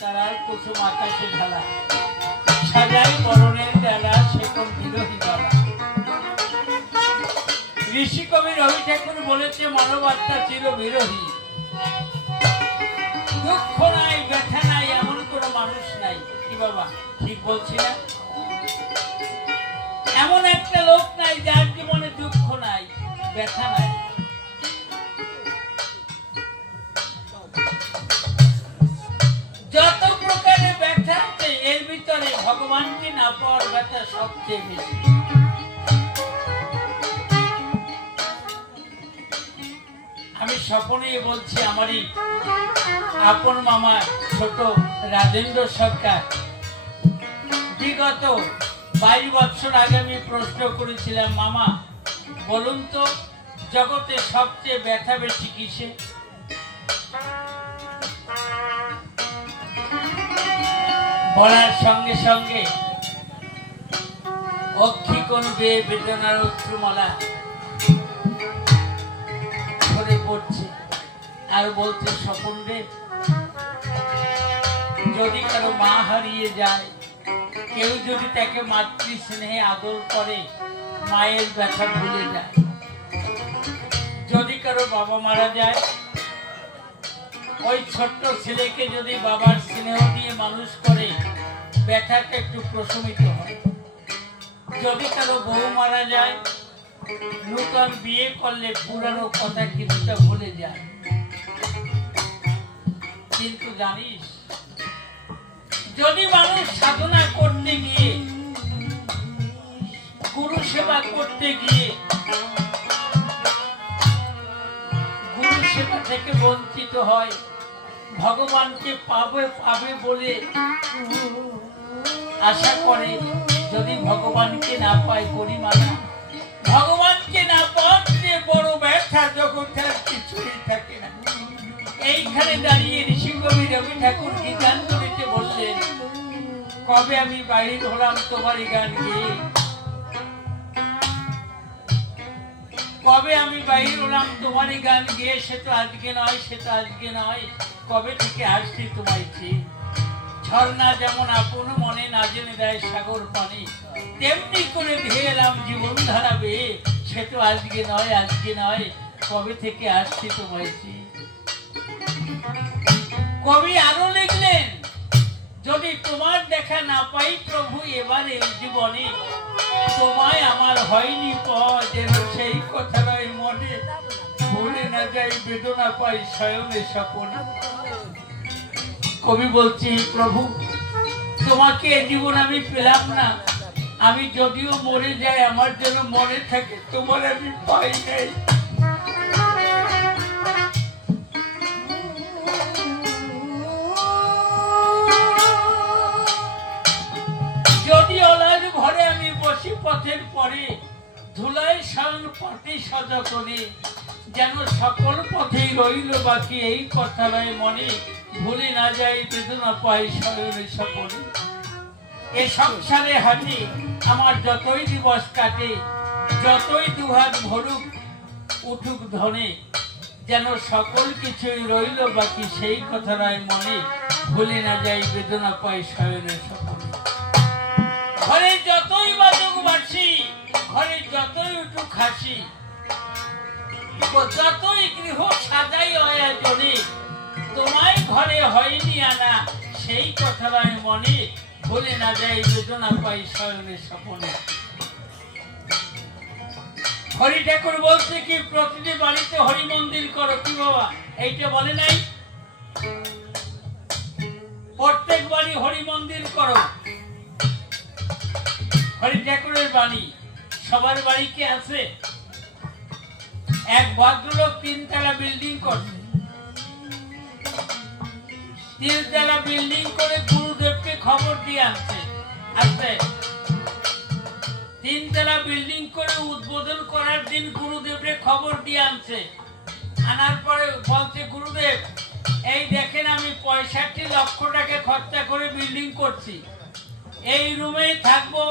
তারার কুসুম আকাশে ঢালা সাজাই বরণের ডালা সেকল বিরোহী গলা। ঋষি কবি রবি ঠাকুর বলেছে মানব আত্মা চির বিরোহী। দুঃখ নাই ব্যথা নাই এমন কোন মানুষ নাই। কি বাবা ঠিক বলছি না? এমন একটা লোক নাই যার জীবনে দুঃখ নাই ব্যথা নাই। যত প্রকারের ব্যথা আছে এর ভিতরে ভগবানকে না পাওয়ার ব্যথা সবচেয়ে বেশি। আমি স্বপ্নে বলছি আমারই আপন মামা ছোট রাজেন্দ্র সরকার বিগত 22 বছর আগে আমি প্রশ্ন করেছিলাম, মামা বলুন তো জগতে সবচেয়ে ব্যথা বেশি কিসে? বলার সঙ্গে সঙ্গে অক্ষি কোন বেয়ে বেদনার অশ্রুমালা ঝরে পড়ছে আর বলছে, স্বপন রে, যদি কারো মা হারিয়ে যায়, কেউ যদি তাকে মাতৃ স্নেহে আদর করে, মায়ের ব্যথা ভুলে যায়। যদি কারো বাবা মারা যায়, ওই ছোট্ট ছেলেকে যদি বাবার স্নেহ দিয়ে মানুষ করে, ব্যথাটা একটু প্রশমিত হয়। যদি কারো বউ মারা যায়, নূতন বিয়ে করলে পুরানো কথা কিছুটা ভুলে যায়। কিন্তু জানিস, যদি মানুষ সাধনা করতে গিয়ে, গুরু সেবা করতে গিয়ে গুরু সেবা থেকে বঞ্চিত হয়, ভগবানকে পাবে পাবে বলে আশা করে, যদি ভগবানকে না পায় গরিমানা, ভগবানকে না পাওয়াতে বড় ব্যথা জগতের কিছুই থাকে না। এইখানে দাঁড়িয়ে ঋষি কবি রবি ঠাকুর গীতাঞ্জলিতে বললেন, কবে আমি বাহির হলাম তোমারই গান গেয়ে, কবে আমি বাহির হলাম তোমারই গান গেয়ে, সে তো আজকে নয়, সে তো আজকে নয়, কবে থেকে আসছি তোমায় চেয়ে। ঝর্ণা যেমন আপন মনে না জেনে দেয় সাগর পানি, তেমনি করে ধেয়ে এলাম জীবন ধারা বেয়ে, সে তো আজকে নয়, আজকে নয়, কবে থেকে আসছি তোমায় চেয়ে। কবি আরো লিখলেন, যদি তোমার দেখা না পাই প্রভু এবার এই জীবনে, তোমায় আমার হয়নি পাওয়া যেন সেই কথা নয় মনে, ভুলে না যাই বেদনা পাই শয়নে স্বপনে। কবি বলছি, প্রভু তোমাকে এ জীবন আমি পেলাম না, আমি যদিও মরে যাই আমার যেন মনে থাকে তোমার আমি পাই নাই। যদি অলাজ ঘরে আমি বসি পথের পরে, ধুলায় শয়ন পাটি সযতনে, যেন সকল পথেই রইল বাকি এই কথা নয় মনে, ভুলে না যাই বেদনা পাই শয়নে স্বপনে। এ সংসারে হাঁটি আমার যতই দিবস কাটে, যতই দুহাত ভরুক উঠুক ধনে, যেন সকল কিছুই রইল বাকি সেই কথা নয় মনে, ভুলে না যাই বেদনা পাই শয়নে স্বপনে। ঘরে যতই বাজুক বাঁশি, ঘরে যতই উঠুক হাসি, যতই গৃহ সাজাই আয়োজনে, তোমায় ঘরে হয়নি আনা সেই কথা নয় মনে, ভুলে না যাই বেদনা পাই শয়নে স্বপনে। হরি ঠাকুর বলছে কি প্রতিটি বাড়িতে হরি মন্দির করো, কি বাবা এইটা বলে নাই? প্রত্যেক বাড়ি হরি মন্দির করো। হরি ঠাকুরের বাড়ি সবার বাড়ি কি আছে? এক ভদ্রলোক 3 তলা বিল্ডিং করছে। 3 তলা বিল্ডিং করে গুরুদেবকে খবর দিয়ে আনছে। আনছে 3 তলা বিল্ডিং করে উদ্বোধন করার দিন গুরুদেবকে খবর দিয়ে আনছে। আনার পরে বলছে, গুরুদেব এই দেখেন আমি 65 লক্ষ টাকা খরচা করে বিল্ডিং করছি। এই রুমেই থাকবো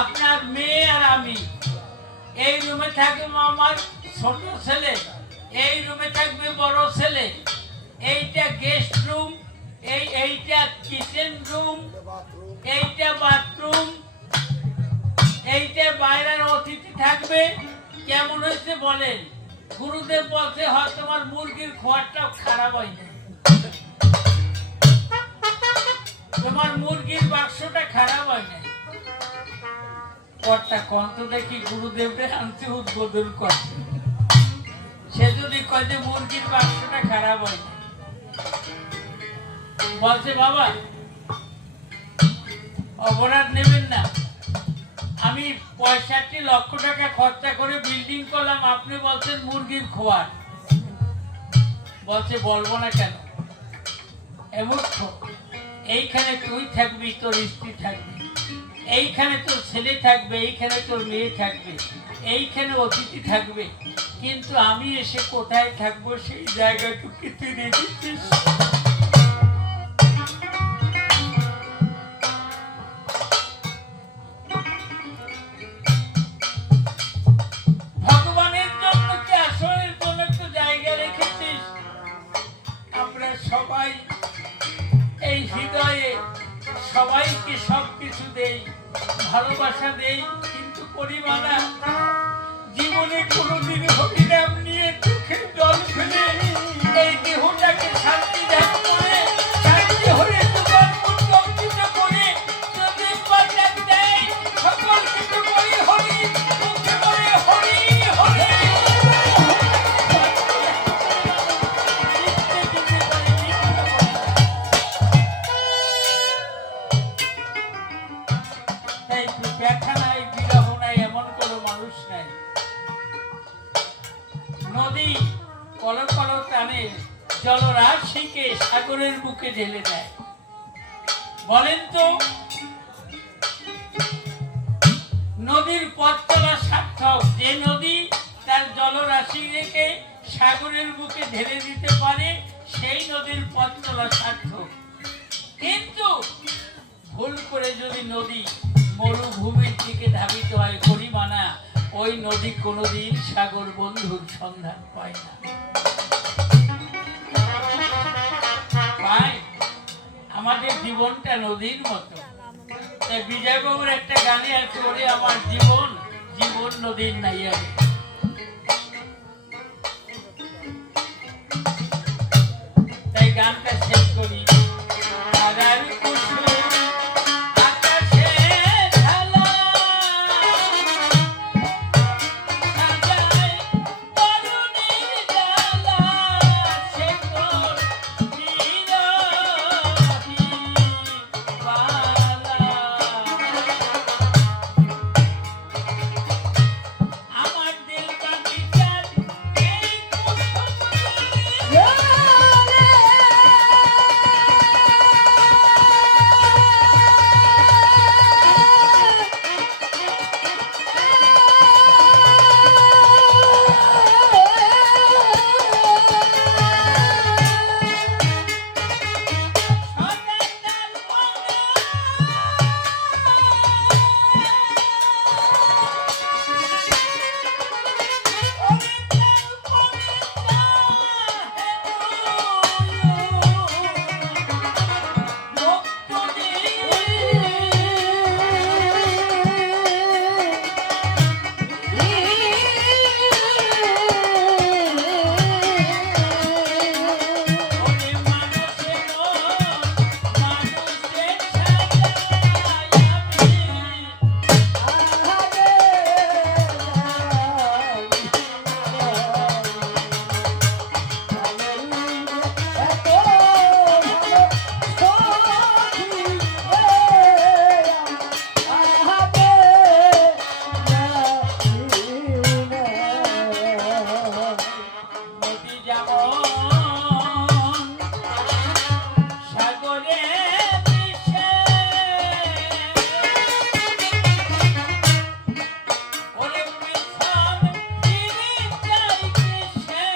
আপনার মেয়ে আর আমি। এই রুমে থাকবে আমার ছোট ছেলে, এই রুমে থাকবে বড় ছেলে। এইটা গেস্ট রুম, এইটা কিচেন রুম, এইটা বাথরুম, এইটা বাইরের অতিথি থাকবে। কেমন হয়েছে বলেন? গুরুদেব বলছে হয় তোমার মুরগির খোয়ারটাও খারাপ হয়নি, তোমার মুরগির বাক্সটা খারাপ হয় নাই। কর্তা কন্ত দেখি গুরুদেবরে আনতে উদ্বোধন করছে, সে যদি কয় যে মুরগির বাক্সটা খারাপ হয় না, বলছে বাবা অপরাধ নেবেন না, আমি 65 লক্ষ টাকা খরচা করে বিল্ডিং করলাম, আপনি বলছেন মুরগির খোয়ার। বলছে বলবো না কেন, এমন এইখানে তুই থাকবি, তোর স্ত্রী থাকবে, এইখানে তোর ছেলে থাকবে, এইখানে তোর মেয়ে থাকবে, এইখানে অতিথি থাকবে, কিন্তু আমি এসে কোথায় থাকবো সেই জায়গাটুকু তুই রেখেছিস। ভগবানের জন্য কি আসনের জন্য একটু জায়গা রেখেছিস? আমরা সবাই এই হৃদয়ে সবাইকে সবকিছু দেই, ভালোবাসা দেই, কিন্তু পরিমাণা জীবনে কোনোদিন হরিনাম নিয়ে চোখের জল ফেলে এই দেহটাকে শান্তি দান করে, শান্তি হয়ে তোমার উদ্যমিত করে যদি বাজার দেয় সকল কিছু করি হরি, মুখে বলে হরি হরি। ব্যাখ্যা নাই, বিরহ নাই, এমন কোনো মানুষ নাই। নদী কল কল টানে জলরাশিকে সাগরের বুকে ঢেলে দেয়। বলেন তো নদীর পথ চলা সার্থক? যে নদী তার জলরাশিকে সাগরের বুকে ঢেলে দিতে পারে সেই নদীর পথ চলা সার্থক। কিন্তু ভুল করে যদি নদী মরুভূমির দিকে ধাবিত হয় পরিমাণা, ওই নদী কোনোদিন সাগর বন্ধুর সন্ধান পায় না। আমাদের জীবনটা নদীর মতো। বিজয়বাবুর একটা গানে আছে, ওরে আমার জীবন জীবন নদীর নাইয়া। তাই গানটা শেষ করি। যেমন সাগরে মিশে ওরে পিছন ফিরে যাই কিসে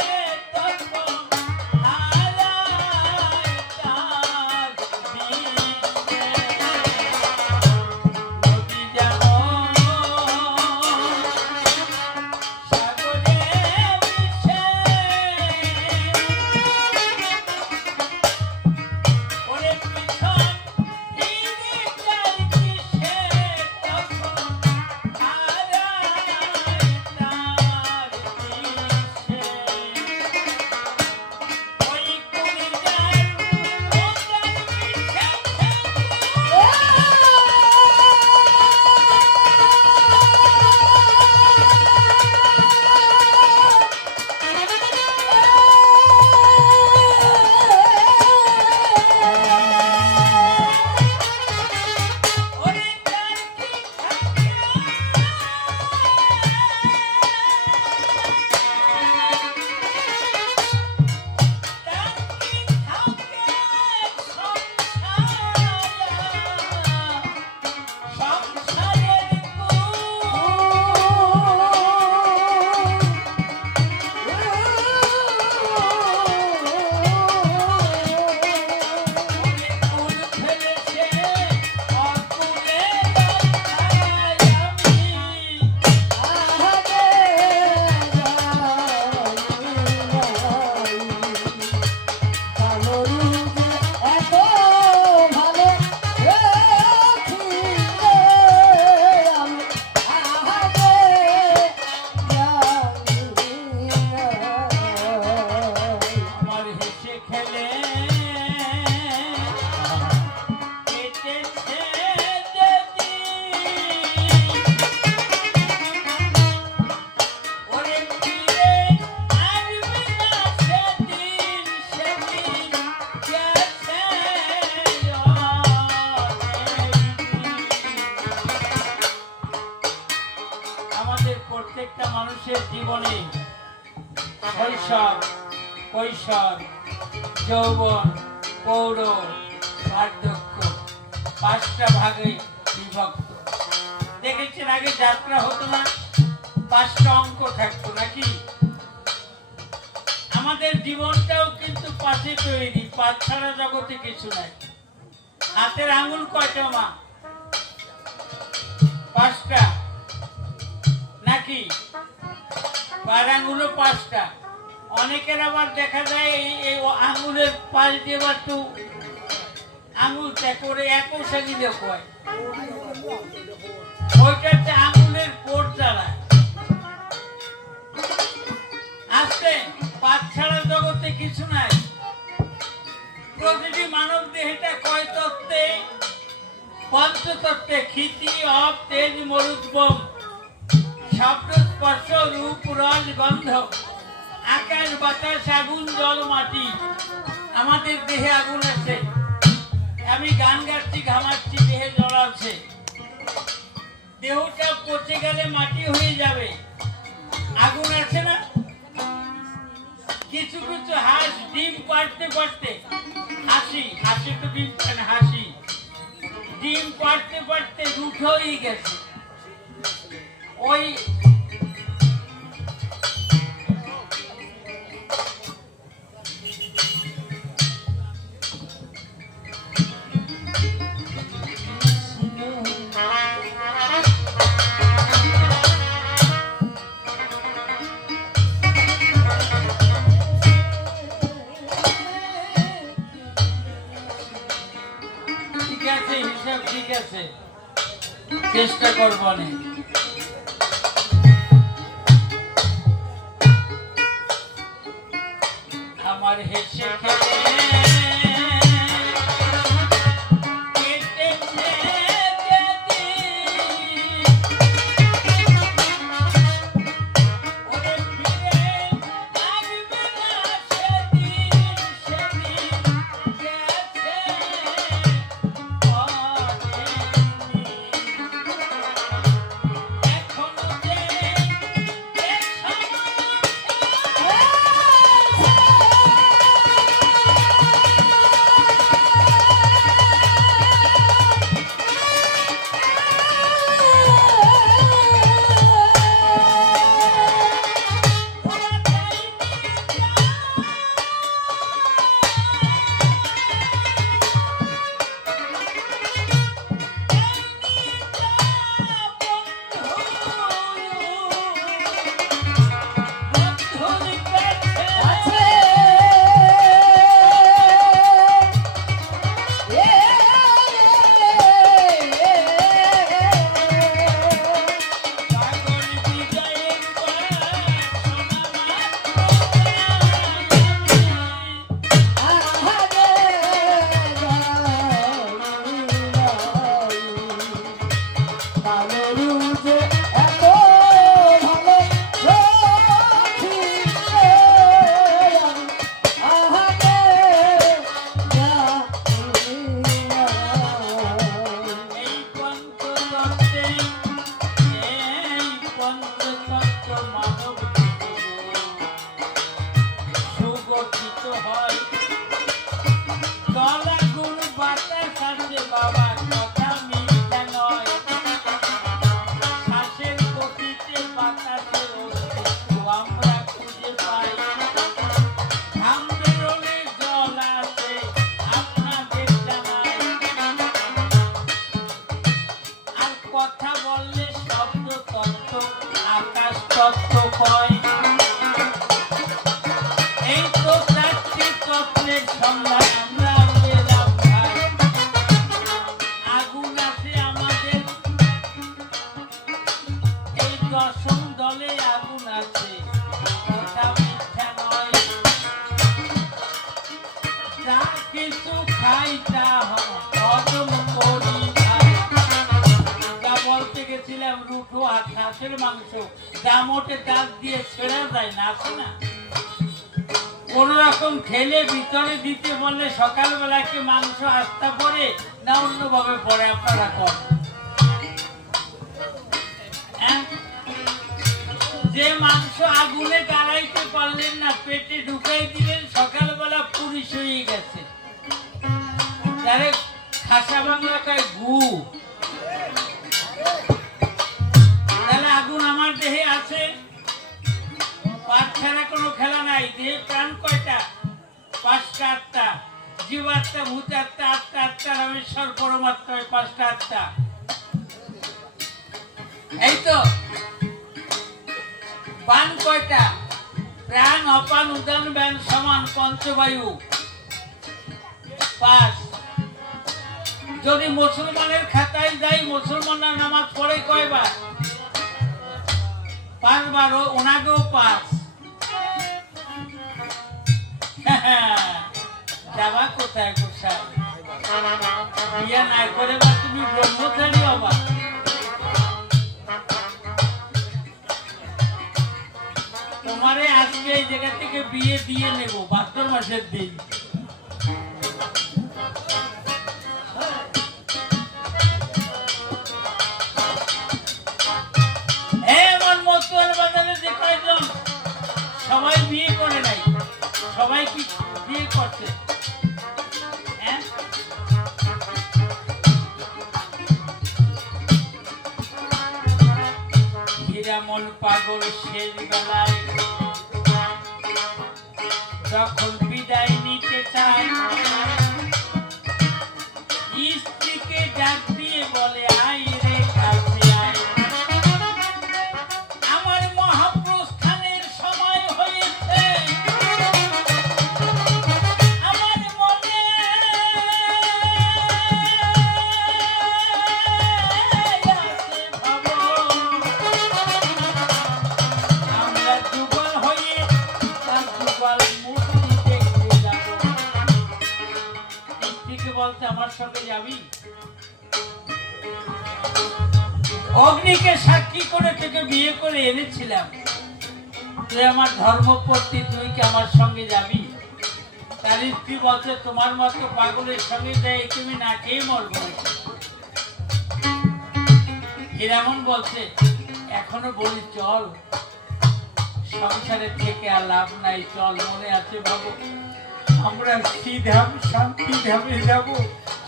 তখন হারায় তার দিশে। নদী যেমন সাগরে মিশে ওরে পিছন ফিরে যাই কিসে তখন হারায় তার দিশে। ওই কলিজার ওদের মিশে ওরে তার কি থাকে তার কি থাকে সংসারের কুল ফেলেছে অকুলে রাখায় আমি আমার হেসে খেলে কেটেছে যেদিন ওরে ফিরে আসবে না সেদিন সেদিন গেছে আমাদের প্রত্যেকটা মানুষের জীবনে শৈশব কৈশোর যৌবন পৌর বার্ধক্য 5টা ভাগে বিভক্ত। দেখেছেন আগে যাত্রা হতো না, 5টা অঙ্ক থাকতো নাকি? আমাদের জীবনটাও কিন্তু 5-এ তৈরি, 5 ছাড়া জগতে কিছু নাই। হাতের আঙুল কয়টা মা? 5টা নাকি? বার আঙুলও 5টা। অনেকের আবার দেখা যায় এই আঙুলের পাশ দিয়ে একটু আঙুলটা করে 21 দিলে কয় ওইটাতে আঙুলের কোট দ্বারা আসতে 5 ছাড়া জগতে কিছু নাই। প্রতিটি মানব দেহটা কয় তত্ত্বে? পঞ্চতত্ত্বে ক্ষিতি অপ তেজ মরুদ্গম শব্দ স্পর্শ রূপ রস গন্ধ আকাশ বাতাস আগুন জল মাটি। আমাদের দেহে আগুন আছে, আমি গান গাচ্ছি ঘামাচ্ছি দেহে জল আছে। দেহটা পচে গেলে মাটি হয়ে যাবে, আগুন আছে না? কিছু কিছু হাঁস ডিম পাড়তে পারতে হাসি হাসি তো ডিম পায় না, হাসি ডিম পাড়তে পারতে রুট হয়ে গেছে। ওই ঠিক আছে, হিসাব ঠিক আছে, চেষ্টা করবো না। আমার হেসে খেলে কেটেছে যেদিন ওরে ফিরে আসবে না সেদিন সেদিন গেছে এখনো যে আগুনের সন্ধান আমরা পেলাম ভাই। আগুন আছে আমাদের এই দশম দলে, আগুন আছে, কথা মিথ্যা নয়। যা কিছু খাই তা হজম করি ভাই। তা বলতে গেছিলাম রুটো আর হাঁসের মাংস দামোটে দাঁত দিয়ে ছেড়া যায় না, আছে না? কোন রকম ঠেলে ভিতরে দিতে বললে সকালবেলা কি মাংস আস্তা পড়ে না অন্যভাবে পড়ে? আপনারা কর। যে মাংস আগুনে জ্বালাইতে পারলেন না, পেটে ঢুকাই দিলেন, সকালবেলা পুলিশ হয়ে গেছে। তারে খাসা বাংলা কয় গু। তাহলে আগুন আমার দেহে আছে, পাঁচ ছাড়া কোনো খেলা নাই। দেহে প্রাণ কয়টা? পাঁচটা আটটা। জীবাত্মা, ভূতাত্মা, আত্মা, আত্মা, রামেশ্বর পরমাত্মা, পাঁচটা আটটা। এই তো পান কয়টা? প্রাণ, অপান, উদান, ব্যান, সমান, পঞ্চবায়ু, পাঁচ। যদি মুসলমানের খাতায় যাই, মুসলমানরা নামাজ পড়ে কয়বার? পাঁচবার। ওনাকেও পাঁচ। যাবা কোথায় কোথায়? বিয়ে না করে বা তুমি ব্রহ্মচারী হবা। তোমারে আজকে এই জায়গা থেকে বিয়ে দিয়ে নেব ভাদ্র মাসের দিন। এমন মতুয়ার বাজারে যে কয়জন সবাই বিয়ে করে নাই, সবাই কি বিয়ে করছে? হীরামন পাগল শেষ বেলায় যখন বিদায় নিতে চায়, স্ত্রীকে ডাক দিয়ে বলে আই রে কাছে আয়, আমার মহাপ্রস্থানের সময় হয়েছে, আমার মনে আমরা যুগল হয়ে তার যুগল মূর্তি দেখতে যাব। স্ত্রীকে বলতে আমার সঙ্গে যাবি? অগ্নিকে সাক্ষী করে তোকে বিয়ে করে এনেছিলাম, তুই আমার ধর্মপত্নী, তুই কি আমার সঙ্গে যাবি? তার স্ত্রী বলছে তোমার মতো পাগলের সঙ্গে যাই তুমি না খেয়ে মরবো। হীরামন বলছে এখনো বলি চল, সংসারের থেকে আর লাভ নাই, চল। মনে আছে বাবু, আমরা শ্রীধাম শান্তি ধামে যাব,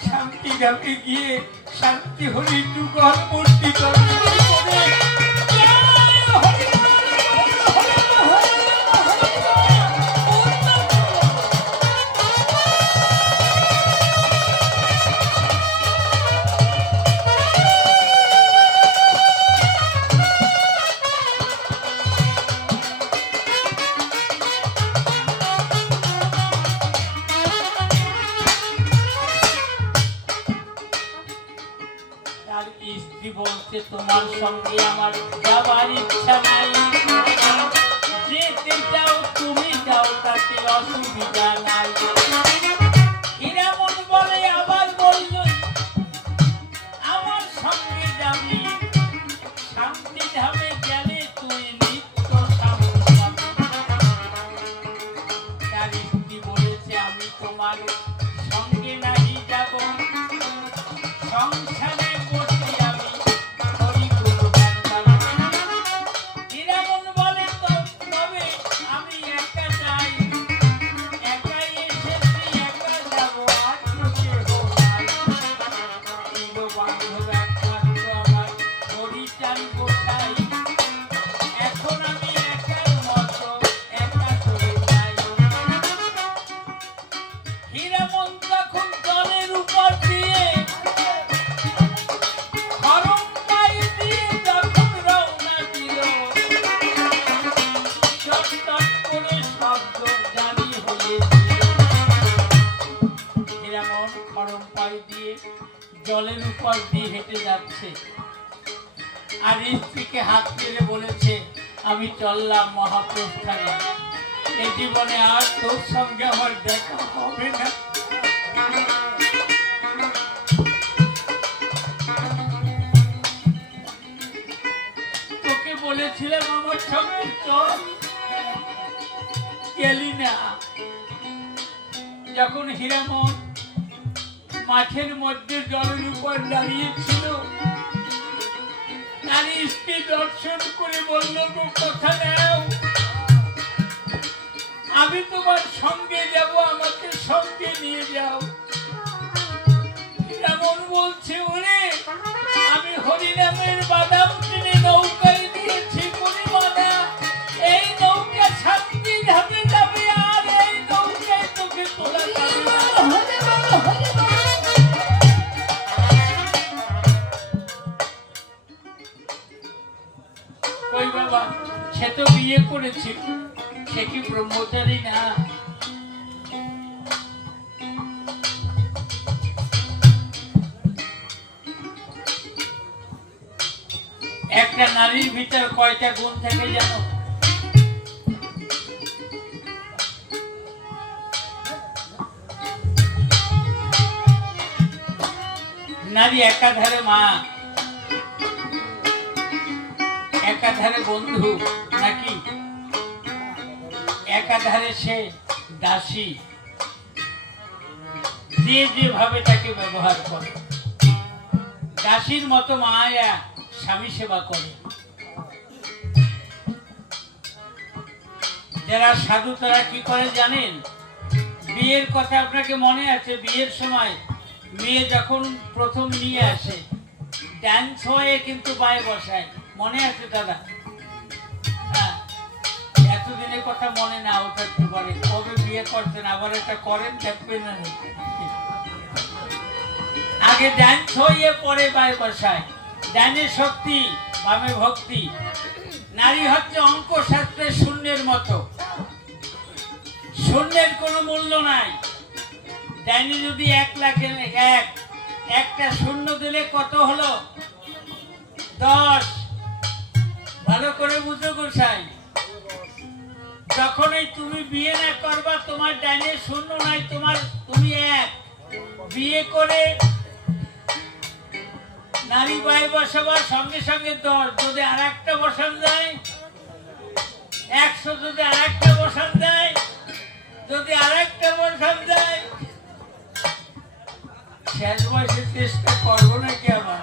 শান্তি ধামে গিয়ে শান্তি হরি যুগল মূর্তি দর্শন করে স্ত্রী বলছে তোমার সঙ্গে আমার যাবার ইচ্ছা নাই, যেতে চাও তুমি যাও, তাতে অসুবিধা নাই। হীরামন বলে আবার বলল আমার সঙ্গে যাবি, শান্তি ধামে গেলে তুই নিত্য শান্তি পাবি। তার স্ত্রী বলেছে আমি তোমার সঙ্গে নাহি যাব, সংসারে নরম পায়ে দিয়ে জলের উপর দিয়ে হেঁটে যাচ্ছে, আর স্ত্রীকে হাত মেরে বলেছে, আমি চললাম মহাপ্রস্থানে, এই জীবনে আর তোর সঙ্গে আমার দেখা হবে না। তোকে বলেছিলাম আমার সঙ্গে চল, গেলি না। যখন হীরামন মাঠের মধ্যে জলের উপর দাঁড়িয়েছিল, নারী স্ত্রী দর্শন করে বলল, কথা নাও, আমি তোমার সঙ্গে যাব, আমাকে সঙ্গে নিয়ে যাও। হীরামন বলছে, ওরে আমি হরিনামের বাদাম কিনে নৌকায় দিয়েছি পরিমাণা, এই নৌকা শান্তি ধামে যাবে, আর এই নৌকায় তোকে তোলা যাবে না। কই বাবা, সে তো বিয়ে করেছিল, সে কি ব্রহ্মচারী না? একটা নারীর ভিতর কয়টা গুণ থাকে জানো? নারী একাধারে মা, একাধারে বন্ধু, নাকি একাধারে সে দাসী, যে যেভাবে তাকে ব্যবহার করে। দাসীর মতো মায়া স্বামী সেবা করে। যারা সাধু তারা কি করে জানেন? বিয়ের কথা আপনাকে মনে আছে? বিয়ের সময় মেয়ে যখন প্রথম নিয়ে আসে, ডান্স হয়ে কিন্তু পায়ে বসায়, মনে আছে দাদা? হ্যাঁ, এতদিনের কথা মনে নাও থাকতে পারে, কবে বিয়ে করছেন, আবার এটা করেন দেখবেন না। আগে ডান্স হয়ে পরে পায়ে বসায়, ডানে শক্তি বামে ভক্তি। নারী হচ্ছে অঙ্ক শাস্ত্রের শূন্যের মতো, শূন্যের কোনো মূল্য নাই। ডাইনি যদি 1 লাখের একটা শূন্য দিলে কত হলো? 10। ভালো করে বুঝো গোসাই, যখনই তুমি বিয়ে না করবা, তোমার ডাইনে শূন্য নাই, তুমি 1। বিয়ে করে নারী পায়ে বসাবার সঙ্গে সঙ্গে 10, যদি আর একটা বসান যায় 100, যদি আর একটা বসান যায়, যদি আর একটা বসান যায়, শেষ বয়সে চেষ্টা করবো নাকি আবার?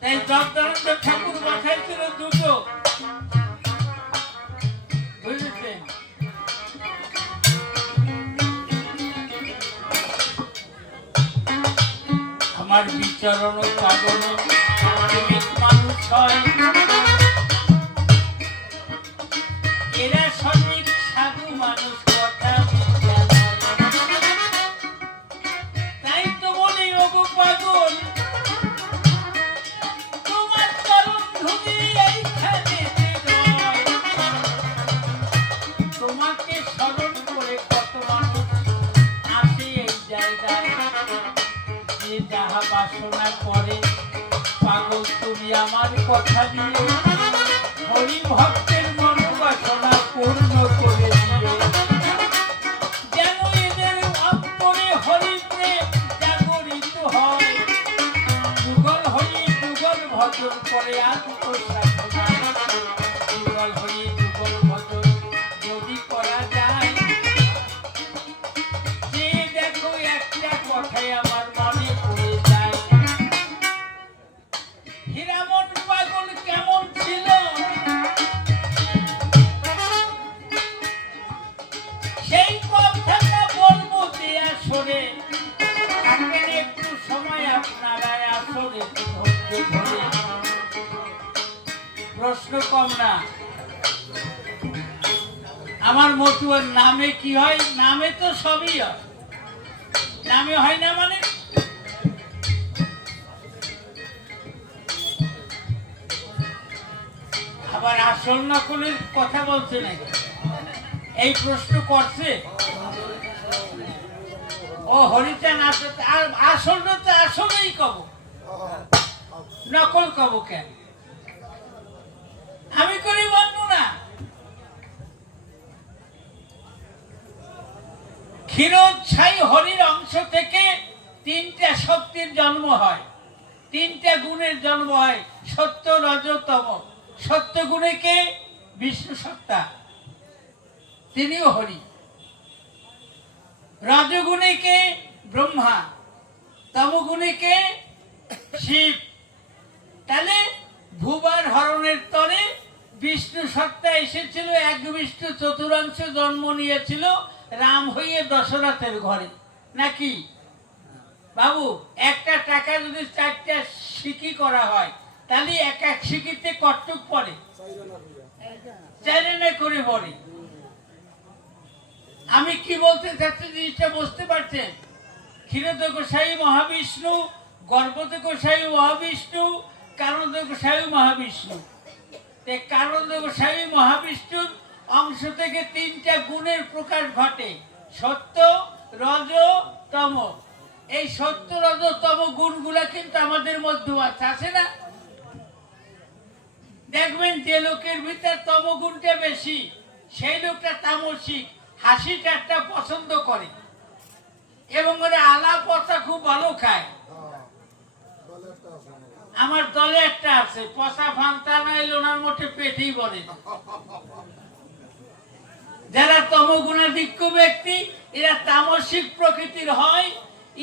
তাই জগদানন্দ ঠাকুর বসাইছিল 2টো, বুঝেছেন? আমার বিচরণ পাগল মানুষ হয়, এরা সঠিক সাধু মানুষ, কথা তাই তো বলি ওগো পাগল, তোমার চরণ ধুলি এইখানে, তোমাকে স্মরণ করে কত মানুষ আসে এই জায়গায়। যে যাহা বাসনা করে, পাগল তুমি আমার কথা দিয়ে হরি ভক্তের মনোবাসনা পূর্ণ করে দিলে, যেন এদের অন্তরে হরি প্রেম জাগরিত হয়। যুগল হরি যুগল ভজন করে আত্মসাধনা, যুগল হরি যুগল ভজন যদি করা যায়, যে দেখো একটা কথাই আমার মনে পড়ে যায়। হীরামন পাগল কেমন ছিল? সেই কথাটা বলবো যে আসরে, থাকেন একটু সময় আপনারা আসরে ধৈর্য ধরে। প্রশ্ন কম না। আমার মতুয়ার নামে কি হয়? নামে তো সবই হয়, নামে হয় না মানে? আবার আসল নকলের কথা বলছে নাকি? এই প্রশ্ন করছে ও হরিচান আসতে আর আসলটা তো আসলেই কব, নকল কব কেন? আমি করি বর্ণনা। ক্ষীরোদশায়ী হরির অংশ থেকে তিনটা শক্তির জন্ম হয়, তিনটা গুণের জন্ম হয়, সত্য রজ তম। সত্য গুণে কে? বিষ্ণু সত্তা, তিনিও হরি। রজগুণে কে? ব্রহ্মা। তমগুণে কে? শিব। তাহলে ভুবার হরণের তরে বিষ্ণু সত্তা এসেছিল, এক বিষ্ণু চতুরাংশ জন্ম নিয়েছিল রাম হইয়ে দশরথের ঘরে, নাকি বাবু? একটা টাকা যদি 4টা সিকি করা হয় তাহলে এক এক সিকিতে কটুক পড়ে? 4 আনা করে পড়ে। আমি কি বলতে চাচ্ছি জিনিসটা বুঝতে পারছেন? ক্ষীরোদ গোসাই মহাবিষ্ণু, গর্ভদ গোসাই মহাবিষ্ণু, কারণ গোসাই মহাবিষ্ণু। কারণ গোসাই মহাবিষ্ণুর অংশ থেকে তিনটা গুণের প্রকাশ ঘটে, সত্য রজ তম। এই সত্য রজ তম গুণগুলা কিন্তু আমাদের মধ্যে আছে না? দেখবেন যে লোকের ভিতর তম গুণটা বেশি সেই লোকটা তামসিক, হাসি ঠাট্টা পছন্দ করে এবং ওরা আলাপ কথা খুব ভালো খায়। আমার দলে একটা আছে, পচা ফান্তা নাইলে ওনার মোটে পেটেই বলে না। যারা তমগুণাধিক্য ব্যক্তি এরা তামসিক প্রকৃতির হয়,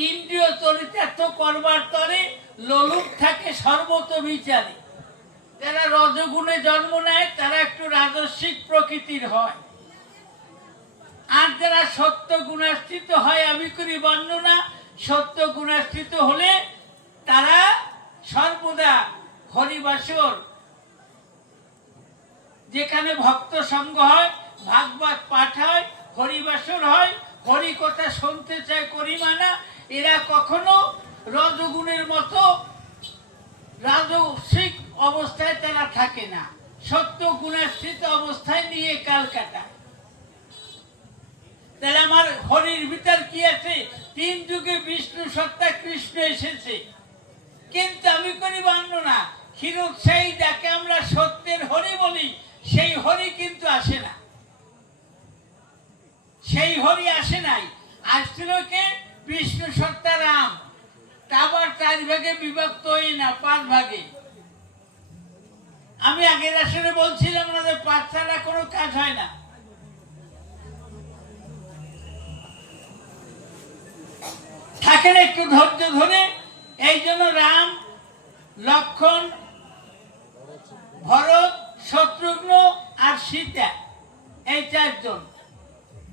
ইন্দ্রিয় চরিতার্থ করবার তরে লোলুপ থাকে সর্বত বিচারে। যারা রজগুণে জন্ম নেয় তারা একটু রাজস্বিক প্রকৃতির হয়। আর যারা সত্য গুণাশ্রিত হয়, আমি করি বর্ণনা, সত্য গুণাশ্রিত হলে তারা সর্বদা হরিবাসর, যেখানে ভক্ত সঙ্গ হয়, ভাগবত পাঠ হয়, হরিবাসর হয়, হরি কথা শুনতে চায় করিমানা, এরা কখনো রজগুণের মতো রাজসিক অবস্থায় তারা থাকে না, সত্য গুণাশ্রিত অবস্থায় নিয়ে কাল কাটায়। তাহলে আমার হরির ভিতর কি আছে? 3 যুগে বিষ্ণু সত্তা কৃষ্ণ এসেছে, কিন্তু আমি করি বর্ণনা, ক্ষীরোদশায়ী যাকে আমরা সত্যের হরি বলি সেই হরি কিন্তু আসে না, সেই হরি আসে নাই। আসছিল কে? বিষ্ণু সত্তা রাম। আবার 4 ভাগে বিভক্ত হই না, 5 ভাগে। আমি আগের আসরে বলছিলাম আমাদের 5 ছাড়া কোনো কাজ হয় না। থাকেন একটু ধৈর্য ধরে। এই জন্য রাম, লক্ষণ, ভরত, শত্রুঘ্ন আর সীতা, এই 4 জন,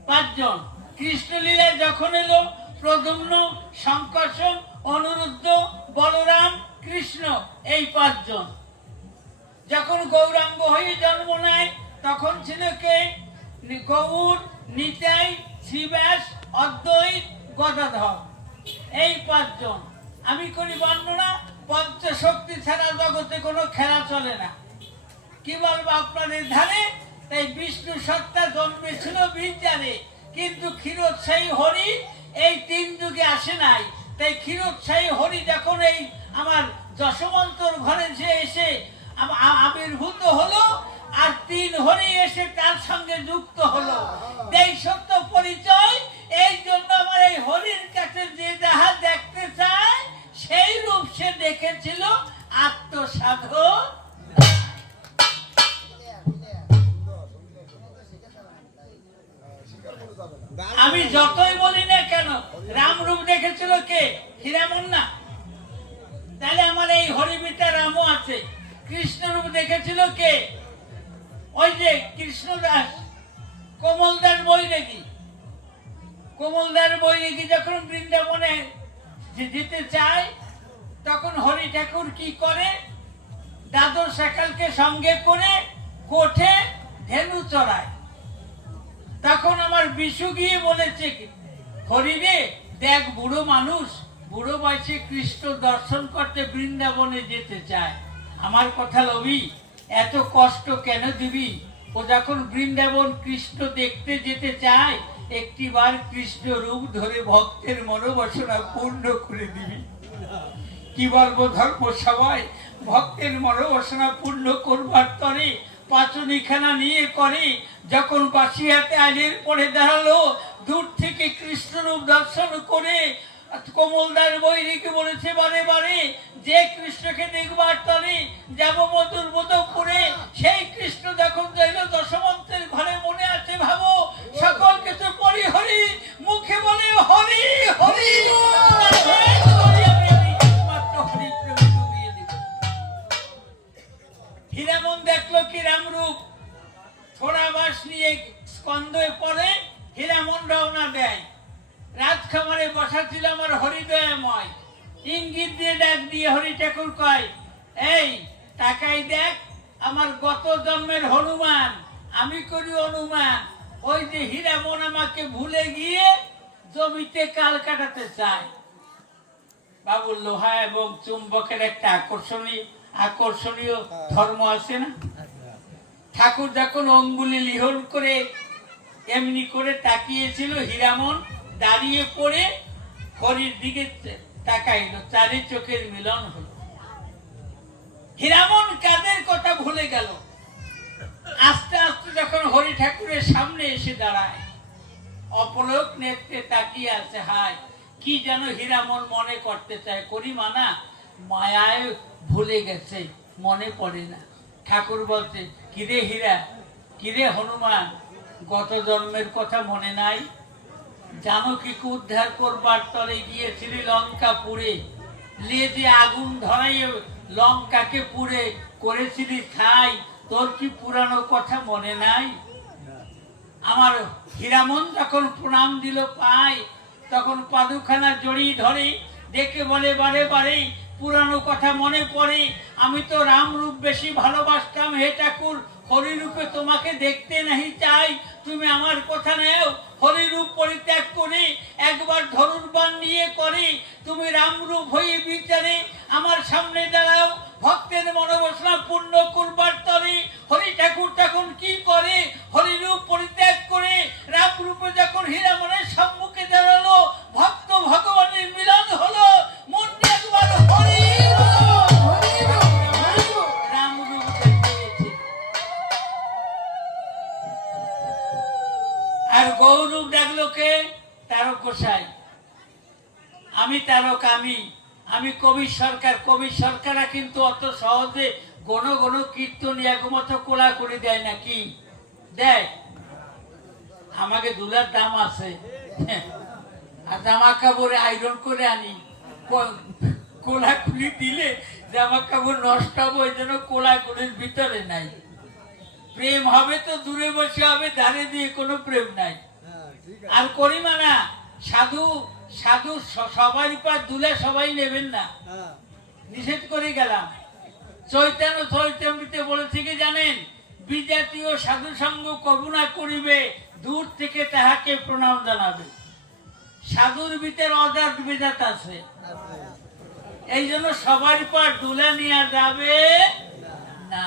5 জন। কৃষ্ণলীলায় যখন এলো প্রদ্যুম্ন, সংকর্ষণ, অনিরুদ্ধ, বলরাম, কৃষ্ণ, এই 5 জন। যখন গৌরাঙ্গ হয়ে জন্ম নেয় তখন ছিল কে? গৌর, নিতাই, শ্রীব্যাস, অদ্বৈত, গদাধর, এই 5 জন। আমি করি বর্ণনা, পঞ্চশক্তি ছাড়া জগতে কোনো খেলা চলে না। কি বলবো আপনাদের ধারে? তাই বিষ্ণু সত্তা জন্মেছিল বিদ্যারে, কিন্তু ক্ষীরোদশায়ী হরি এই 3 যুগে আসে নাই। তাই ক্ষীরোদশায়ী হরি যখন এই আমার যশবন্তর ঘরে যে এসে আবির্ভূত হলো, আর 3 হরি এসে তার সঙ্গে যুক্ত হলো, এই সত্য পরিচয়। এই জন্য আমার এই হরির কাছে যে যাহা দেখতে চায় সেই রূপ সে দেখেছিল আত্মসাধন। আমি যতই বলি না কেন, রাম রূপ দেখেছিল কে? হীরামন না? তাহলে আমার এই হরিবিতা রামও আছে। কৃষ্ণ রূপ দেখেছিল কে? ওই যে কৃষ্ণদাস, কোমলদাস বৈরাগী। কোমলদাস বৈরাগী যখন বৃন্দাবনে যেতে চায় তখন হরি ঠাকুর কি করে? দাদর সকালকে সঙ্গে করে কোঠে ধেনু চড়ায়। তখন আমার বিশু গিয়ে বলেছে, হরি রে দেখ, বুড়ো মানুষ, বুড়ো বয়সে কৃষ্ণ দর্শন করতে বৃন্দাবনে যেতে চায়, আমার কথা লবি, এত কষ্ট কেন দিবি? ও যখন বৃন্দাবন কৃষ্ণ দেখতে যেতে চায়, একটিবার কৃষ্ণ রূপ ধরে ভক্তের মনোবাসনা পূর্ণ করে দিবি। কি বলবো ধর্ম সবাই, ভক্তের মনোবাসনা পূর্ণ করবার তরে পাঁচনিখানা নিয়ে করে যখন বাসি হাতে আইনের পরে দাঁড়ালো, দূর থেকে কৃষ্ণরূপ দর্শন করে কমলদার বৈরীকে বলেছে বারে বারে, যে কৃষ্ণকে দেখবার তরে যাব মধুর মধুপুরে, সেই কৃষ্ণ যখন যাইল দশমন্ত্রের ঘরে, মনে আছে ভাবো, সকল কিছু পরিহরি, মুখে বলে হরি হরি, হীরামন দেখলো কি রামরূপ, থোড়া বাস নিয়ে স্কন্ধে পড়ে হীরামন রওনা দেয়। রাজখামারে বসা ছিল আমার হরিদয়াময়, ইঙ্গিত দিয়ে ডাক দিয়ে হরি ঠাকুর কয়, এই তাকাই দেখ, আমার গত জন্মের হনুমান, আমি করি অনুমান, ওই যে হীরামন আমাকে ভুলে গিয়ে জমিতে কাল কাটাতে চায়। বাবুর লোহা এবং চুম্বকের একটা আকর্ষণীয় ধর্ম আছে না? ঠাকুর যখন অঙ্গুলি লিহন করে এমনি করে তাকিয়েছিল, হীরামন দাঁড়িয়ে পড়ে হরির দিকে তাকাইল, চারি চোখের মিলন হলো। হীরামন কাদের কথা ভুলে গেল। আস্তে আস্তে যখন হরি ঠাকুরের সামনে এসে দাঁড়ায়, অপলক নেত্রে তাকিয়ে আছে, হায় কি যেন হীরামন মনে করতে চায়, করি মানা মায়ায় ভুলে গেছে, মনে পড়ে না। ঠাকুর বলছে, কিরে হীরা, কিরে হনুমান, গত জন্মের কথা মনে নাই? জানকীকে উদ্ধার করবার তরে গিয়েছিলি লঙ্কাপুরে, লেজে আগুন ধরাই লঙ্কাকে পুড়ে করেছিলি খাই, তোর কি পুরানো কথা মনে নাই? আমার হীরামন যখন প্রণাম দিল পায়, তখন পাদুখানা জড়িয়ে ধরে দেখে বলে বারে বারে, পুরানো কথা মনে পড়ে, আমি তো রামরূপ বেশি ভালোবাসতাম, হে ঠাকুর হরিরূপে তোমাকে দেখতে নাহি চাই, তুমি আমার কথা নেও, হরিরূপ পরিত্যাগ করে একবার ধনুর্বাণ নিয়ে করে তুমি রামরূপ হয়ে বিচারে আমার সামনে দাঁড়াও, ভক্তের মনোবাসনা পূর্ণ করবার তরে। হরি ঠাকুর তখন কি করে, হরিরূপ পরিত্যাগ করে রামরূপে যখন হীরামনের সম্মুখে দাঁড়ালো, ভক্ত ভগবানের মিলন হলো, মন একবার হরি রামরূপ দেখেছে। আর গৌরূপ ডাকলো কে? তারক গোসাই। আমি তারক, আমি কবি সরকার। কবি সরকাররা কিন্তু অত সহজে ঘন ঘন কীর্তন একমত কোলা করে দেয় নাকি? দেয়? আমাকে দুলার দাম আছে, আর জামা কাপড়ে আয়রন করে আনি, কোলা খুলি দিলে জামা কাপড় নষ্ট হবে, ওই জন্য কোলা কুলির ভিতরে নাই। প্রেম হবে তো দূরে বসে হবে, ধারে দিয়ে কোনো প্রেম নাই। আর করি মানা, সাধু সাধু সবাই পা দুলে সবাই নেবেন না, নিষেধ করে গেলাম। চৈতন্য চৈতন্যতে বলেছে কি জানেন, বিজাতীয় সাধু সঙ্গ করুণা করিবে, দূর থেকে তাহাকে প্রণাম জানাবে। সাধুর ভিতরে অজাত বিজাত আছে, এই জন্য সবার পর দুলে নেওয়া যাবে না।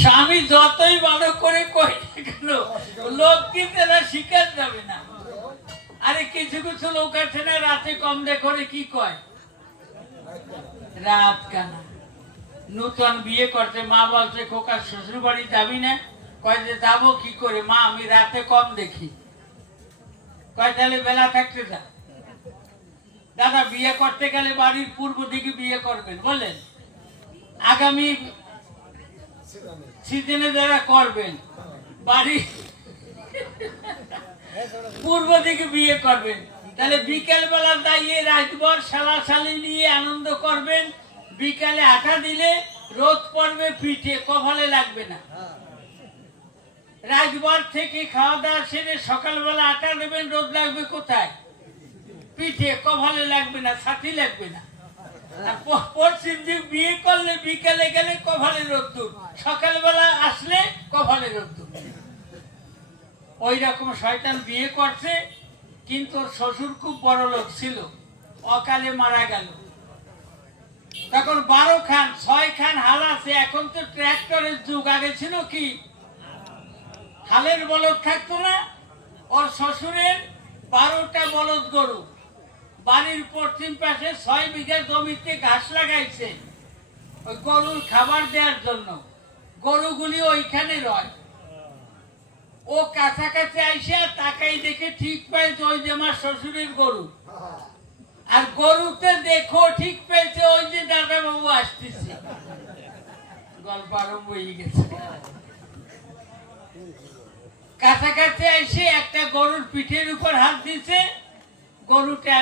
স্বামী যতই ভালো করে কই কেন, লোক কিন্তু শিকার যাবে না। আরে কিছু কিছু লোক আছে না, রাতে কম দেখে কি কয়, রাত কানা। নতুন বিয়ে করতে মা বলছে, খোকা শ্বশুর বাড়ি যাবি না? কয় যে যাবো কি করে মা, আমি রাতে কম দেখি। কয় তাহলে বেলা থাকতে যা। দাদা বিয়ে করতে গেলে বাড়ির পূর্ব দিকে বিয়ে করবেন, বলেন আগামী সিজনে যারা করবেন বাড়ি পূর্ব দিকে বিয়ে করবেন, তাহলে বিকেল বেলা দাঁড়িয়ে রাতভর সালাসালি নিয়ে আনন্দ করবেন। বিকালে আটা দিলে রোদ পড়বে পিঠে, কপালে লাগবে না। রাতভর থেকে খাওয়া দাওয়া সেরে সকালবেলা আটা দেবেন, রোদ লাগবে কোথায়? পিঠে, কপালে লাগবে না, ছাতি লাগবে না। পশ্চিম দিক বিয়ে করলে বিকেলে গেলে কপালে রোদ্দুর, সকালবেলা আসলে কপালে রোদ্দুর। ওই রকম শয়তান বিয়ে করছে, কিন্তু শ্বশুর খুব বড় লোক ছিল, অকালে মারা গেল। তখন 12 খান 6 খান হাল আছে। এখন তো ট্রাক্টরের যুগ। আগে ছিল কি হালের বলদ থাকতো না। ওর শ্বশুরের 12টা বলদ গরু, বাড়ির পশ্চিম পাশে 6 বিঘা জমিতে ঘাস লাগাইছে ওই গরুর খাবার দেওয়ার জন্য। গরুগুলি ওইখানে রয়। ও কাছাকাছি আইসে তাকাই দেখে ঠিক পাইছে ওই যে আমার শ্বশুরের গরু। আর গরুতে দেখো ঠিক পেয়েছে ওই যে দাদা বাবু আসতেছে। গল্প আরম্ভ হয়ে গেছে। কাছাকাছি এসে একটা গরুর পিঠের উপর হাত দিছে, গরুটা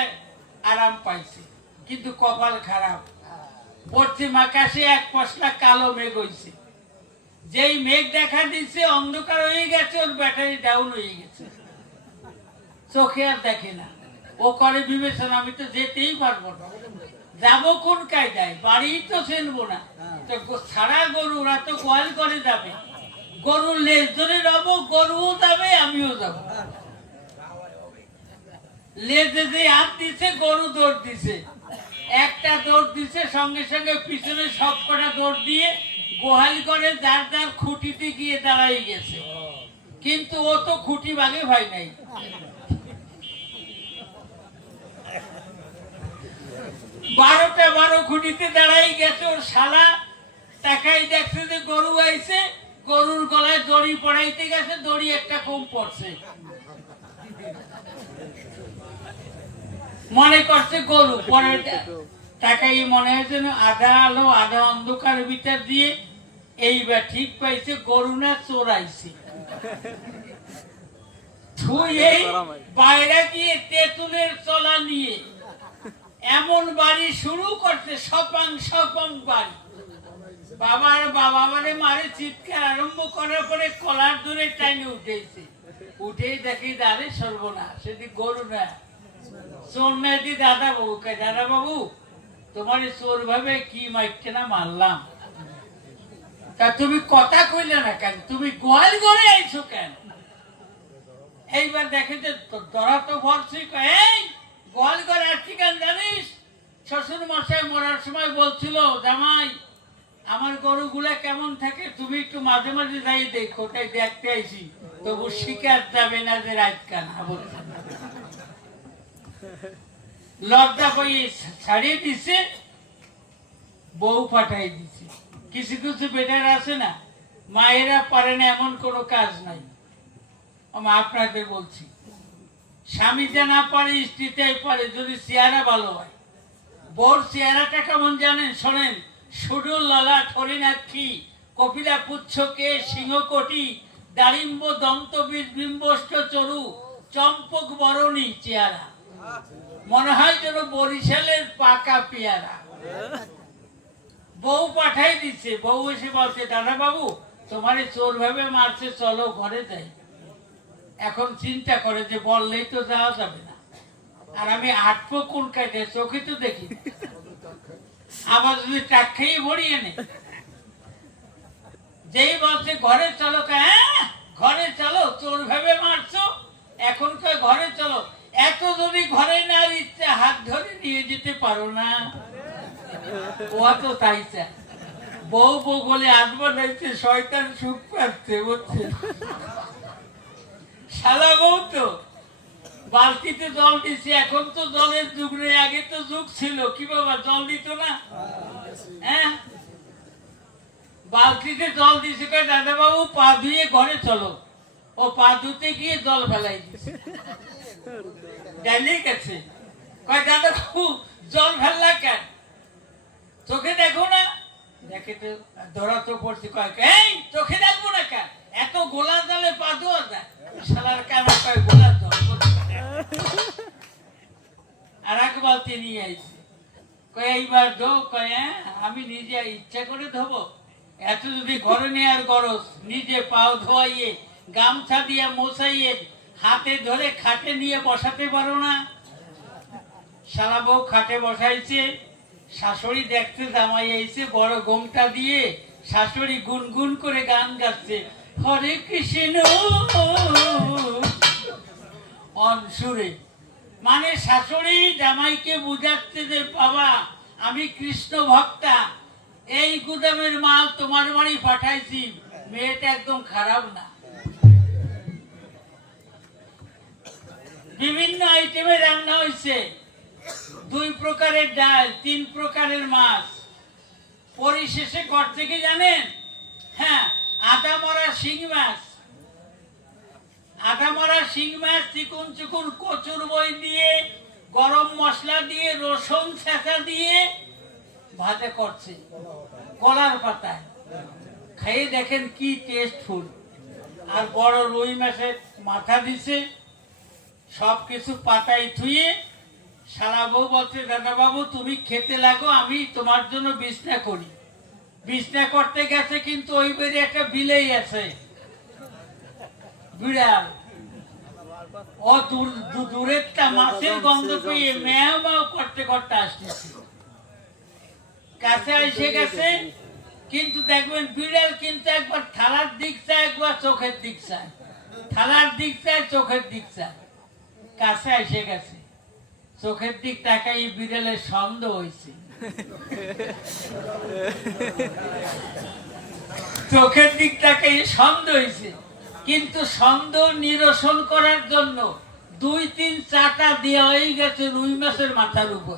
আরাম পাইছে। কিন্তু কপাল খারাপ, পশ্চিম আকাশে এক পশলা কালো মেঘ হইছে। যেই মেঘ দেখা দিচ্ছে অন্ধকার হয়ে গেছে, ওর ব্যাটারি ডাউন হয়ে গেছে, চোখে আর দেখে না। ও করে বিবেচনা আমি তো যেতেই পারবো না, যাবো কোন কায়দায়, বাড়ি তো চেনবো না। তো সারা গরু ওরা তো গোয়াল করে যাবে, গরুর লেজ ধরে রবো, গরুও যাবে আমিও যাবো। লেজে যে হাত দিছে গরু দৌড় দিছে, একটা দৌড় দিছে সঙ্গে সঙ্গে পিছনে সব কটা দৌড় দিয়ে গোহাল করে যার যার খুঁটিতে গিয়ে দাঁড়াই গেছে। কিন্তু ও তো খুঁটি ভাগে ভাই নাই। 12টা 12 খুঁটিতে দাঁড়াই গেছে। ওর শালা তাকাই দেখছে যে গরু আইছে, গরুর গলায় দড়ি পড়াইতে গেছে, দড়ি একটা কম পড়ছে। মনে করছে গরু, পরে তাকাই মনে হয়েছে আধা আলো আধা অন্ধকার ভিতর দিয়ে এইবার ঠিক পাইছে গরু না চোরাইছে। বাইরে গিয়ে তেঁতুলের চলা নিয়ে এমন বাড়ি শুরু করছে, সপাং সপং বাড়ি। বাবার বাবা মানে মারে চিৎকার আরম্ভ করার পরে কলার ধরে টাইনে উঠেছে। উঠেই দেখি দাঁড়ে সর্বনাশ, সেটি গরু না চোর না, এটি দাদা বাবু। দাদা বাবু তোমার চোর ভাবে কি মাইকছে না মারলাম, তা তুমি কথা কইলে না কেন, তুমি গোয়াল করে আইছো কেন? এইবার দেখে যে ধরা তো ভরছি, এই গোয়াল করে আসছি কেন জানিস? শ্বশুর মশাই মরার সময় বলছিল জামাই আমার গরুগুলা কেমন থাকে, তুমি একটু মাঝে মাঝে যাই দেখো, তাই দেখতে আইছি। তবু শিকার যাবে না যে রাত কানা বলছে। লজ্জা পাইয়ে ছাড়িয়ে দিছে, বউ পাঠাই দিছে। কিছু কিছু বেটার আছে না, মায়েরা পারে না এমন কোনো কাজ নাই। আমি আপনাদের বলছি, স্বামীতে না পারে স্ত্রীতেই পারে, যদি চেহারা ভালো হয়। বউর চেহারাটা কেমন জানেন? শোনেন, সুডুল ললাট, হরিণাক্ষী, কপিলা পুচ্ছকে, সিংহকটি, দারিম্ব দন্তবীর, বিম্বষ্ট চরু, চম্পক বরণী চেহারা, মনে হয় যেন বরিশালের পাকা পেয়ারা। বউ পাঠাই দিচ্ছে। বউ এসে বলছে দাদা বাবু তোমারে চোর ভাবে মারছে, চলো ঘরে যাই। এখন চিন্তা করে যে বললেই তো যাওয়া যাবে না, আর আমি আটকো কোন কাজে, চোখে তো দেখি, আবার যদি টাক খেয়ে ভরিয়ে নে। যেই বলছে ঘরে চলো, হ্যাঁ ঘরে চলো, চোর ভাবে মারছো, এখন কয় ঘরে চলো। এত যদি ঘরে না ইচ্ছে হাত ধরে নিয়ে যেতে পারো না? ও তো তাই চায়। বউ বউ বলে আসবো নাইছে, শয়তান সুখ পাচ্ছে বুঝছে। শালা বউ তো বালতিতে জল দিচ্ছে। এখন তো জলের যুগ নেই, আগে তো যুগ ছিল। কি বাবা জল দিত না? হ্যাঁ, বালতিতে জল দিছে। কয় দাদা বাবু পা ধুয়ে ঘরে চলো। ও পা ধুতে গিয়ে জল ফেলাই দিচ্ছে, ডাইলে গেছে। কয় দাদা বাবু জল ফেললা কেন? চোখে দেখো না? দেখে তো ধরা তো পড়ছে। কয় এই চোখে দেখবো না কেন? এত গোলা জলে পা ধোয়া যায়? শালার কানা কয় গোলার জল। আর এক বালতি নিয়ে আইছে। কয় এইবার ধো। কয় হ্যাঁ আমি নিজে ইচ্ছা করে ধোবো? এত যদি ঘরে নেওয়ার গরজ, নিজে পাও ধোয়াইয়ে গামছা দিয়ে মোছাইয়ে হাতে ধরে খাটে নিয়ে বসাতে পারো না? শালা বউ খাটে বসাইছে, শাশুড়ি দেখতে জামাই আইছে, বড় ঘোমটা দিয়ে শাশুড়ি গুনগুন করে গান গাচ্ছে, হরে কৃষ্ণ অনসুরে। মানে শাশুড়ি জামাইকে বুঝাচ্ছে যে বাবা আমি কৃষ্ণ ভক্তা, এই গুদামের মাল তোমার বাড়ি পাঠাইছি, মেয়েটা একদম খারাপ না। বিভিন্ন আইটেমে রান্না হয়েছে, 2 প্রকারের ডাল, 3 প্রকারের মাছ। পরিশেষে করতে কি জানেন? হ্যাঁ, আদা মরা শিং মাছ, আদা মরা শিং মাছ চিকুন চিকুন কচুর বই দিয়ে, গরম মশলা দিয়ে, রসুন ছেঁচা দিয়ে ভাজা করছে কলার পাতায়। খেয়ে দেখেন কি টেস্টফুল। আর বড় রুই মাছের মাথা দিছে, সবকিছু পাতায় ধুয়ে। সারা বউ বলছে, দাদা বাবু তুমি খেতে লাগো, আমি তোমার জন্য বিছনা করি। বিছনা করতে গেছে, কিন্তু ওই বেড়ে একটা বিলেই আছে, বিড়াল। ও দূরেরটা মাছের গন্ধ পেয়ে ম্যাও ম্যাও করতে করতে আসতেছে, কাছে এসে গেছে। কিন্তু দেখবেন বিড়াল কিন্তু একবার থালার দিক চায়, একবার চোখের দিক চায়, থালার দিক চায়, চোখের দিক চায়। কাছে এসে গেছে, চোখের দিক তাকাই বিড়ালের সন্দেহ হয়েছে, চোখের দিক তাকাই সন্দেহ হয়েছে। কিন্তু সন্দেহ নিরসন করার জন্য 2-3 চাটা দেওয়া হয়ে গেছে রুই মাছের মাথার উপর।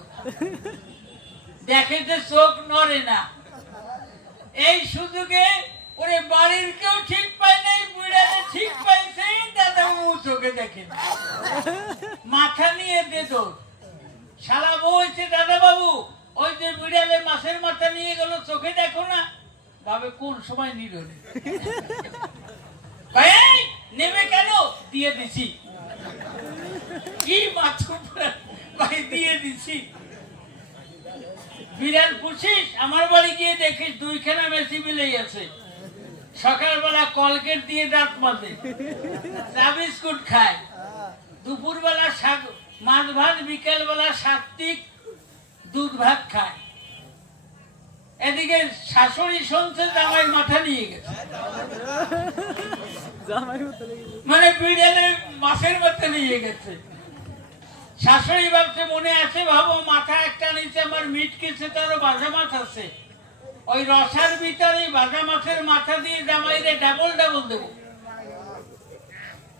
দেখে যে চোখ নড়ে না। এই সুযোগে ওরে বাড়ির কেউ ঠিক পায় নাই, বিড়ালে ঠিক পাইছে, দাদা বাবু চোখে দেখে না, মাথা নিয়ে দে দৌড়। শালা বউ হয়েছে, দাদা বাবু ওই যে বিড়ালে মাছের মাথা নিয়ে গেল, চোখে দেখো না। ভাবে কোন সময় নিল, নেবে কেন? দিয়ে দিছি। কি মাছ ভাই, দিয়ে দিছি। বিড়াল পুষিস, আমার বাড়ি গিয়ে দেখিস 2খানা বেশি মিলেই আছে। সকালবেলা কলগেট দিয়ে দাঁত মাজে, চা বিস্কুট খায়, দুপুরবেলা শাক মাছ ভাত, বিকেল বেলা সাত্বিক দুধ ভাত খায়। এদিকে শাশুড়ি শুনছে জামাই মাথা নিয়ে গেছে, মানে বিড়ালের মাছের মাথা নিয়ে গেছে। শাশুড়ি ভাবছে, মনে আছে ভাবো মাথা একটা নিচে আমার মিট কিছু, তারও ভাজা মাছ আছে, ওই রসার ভিতরে ভাজা মাছের মাথা দিয়ে জামাইরে ডাবল ডাবল দেবো।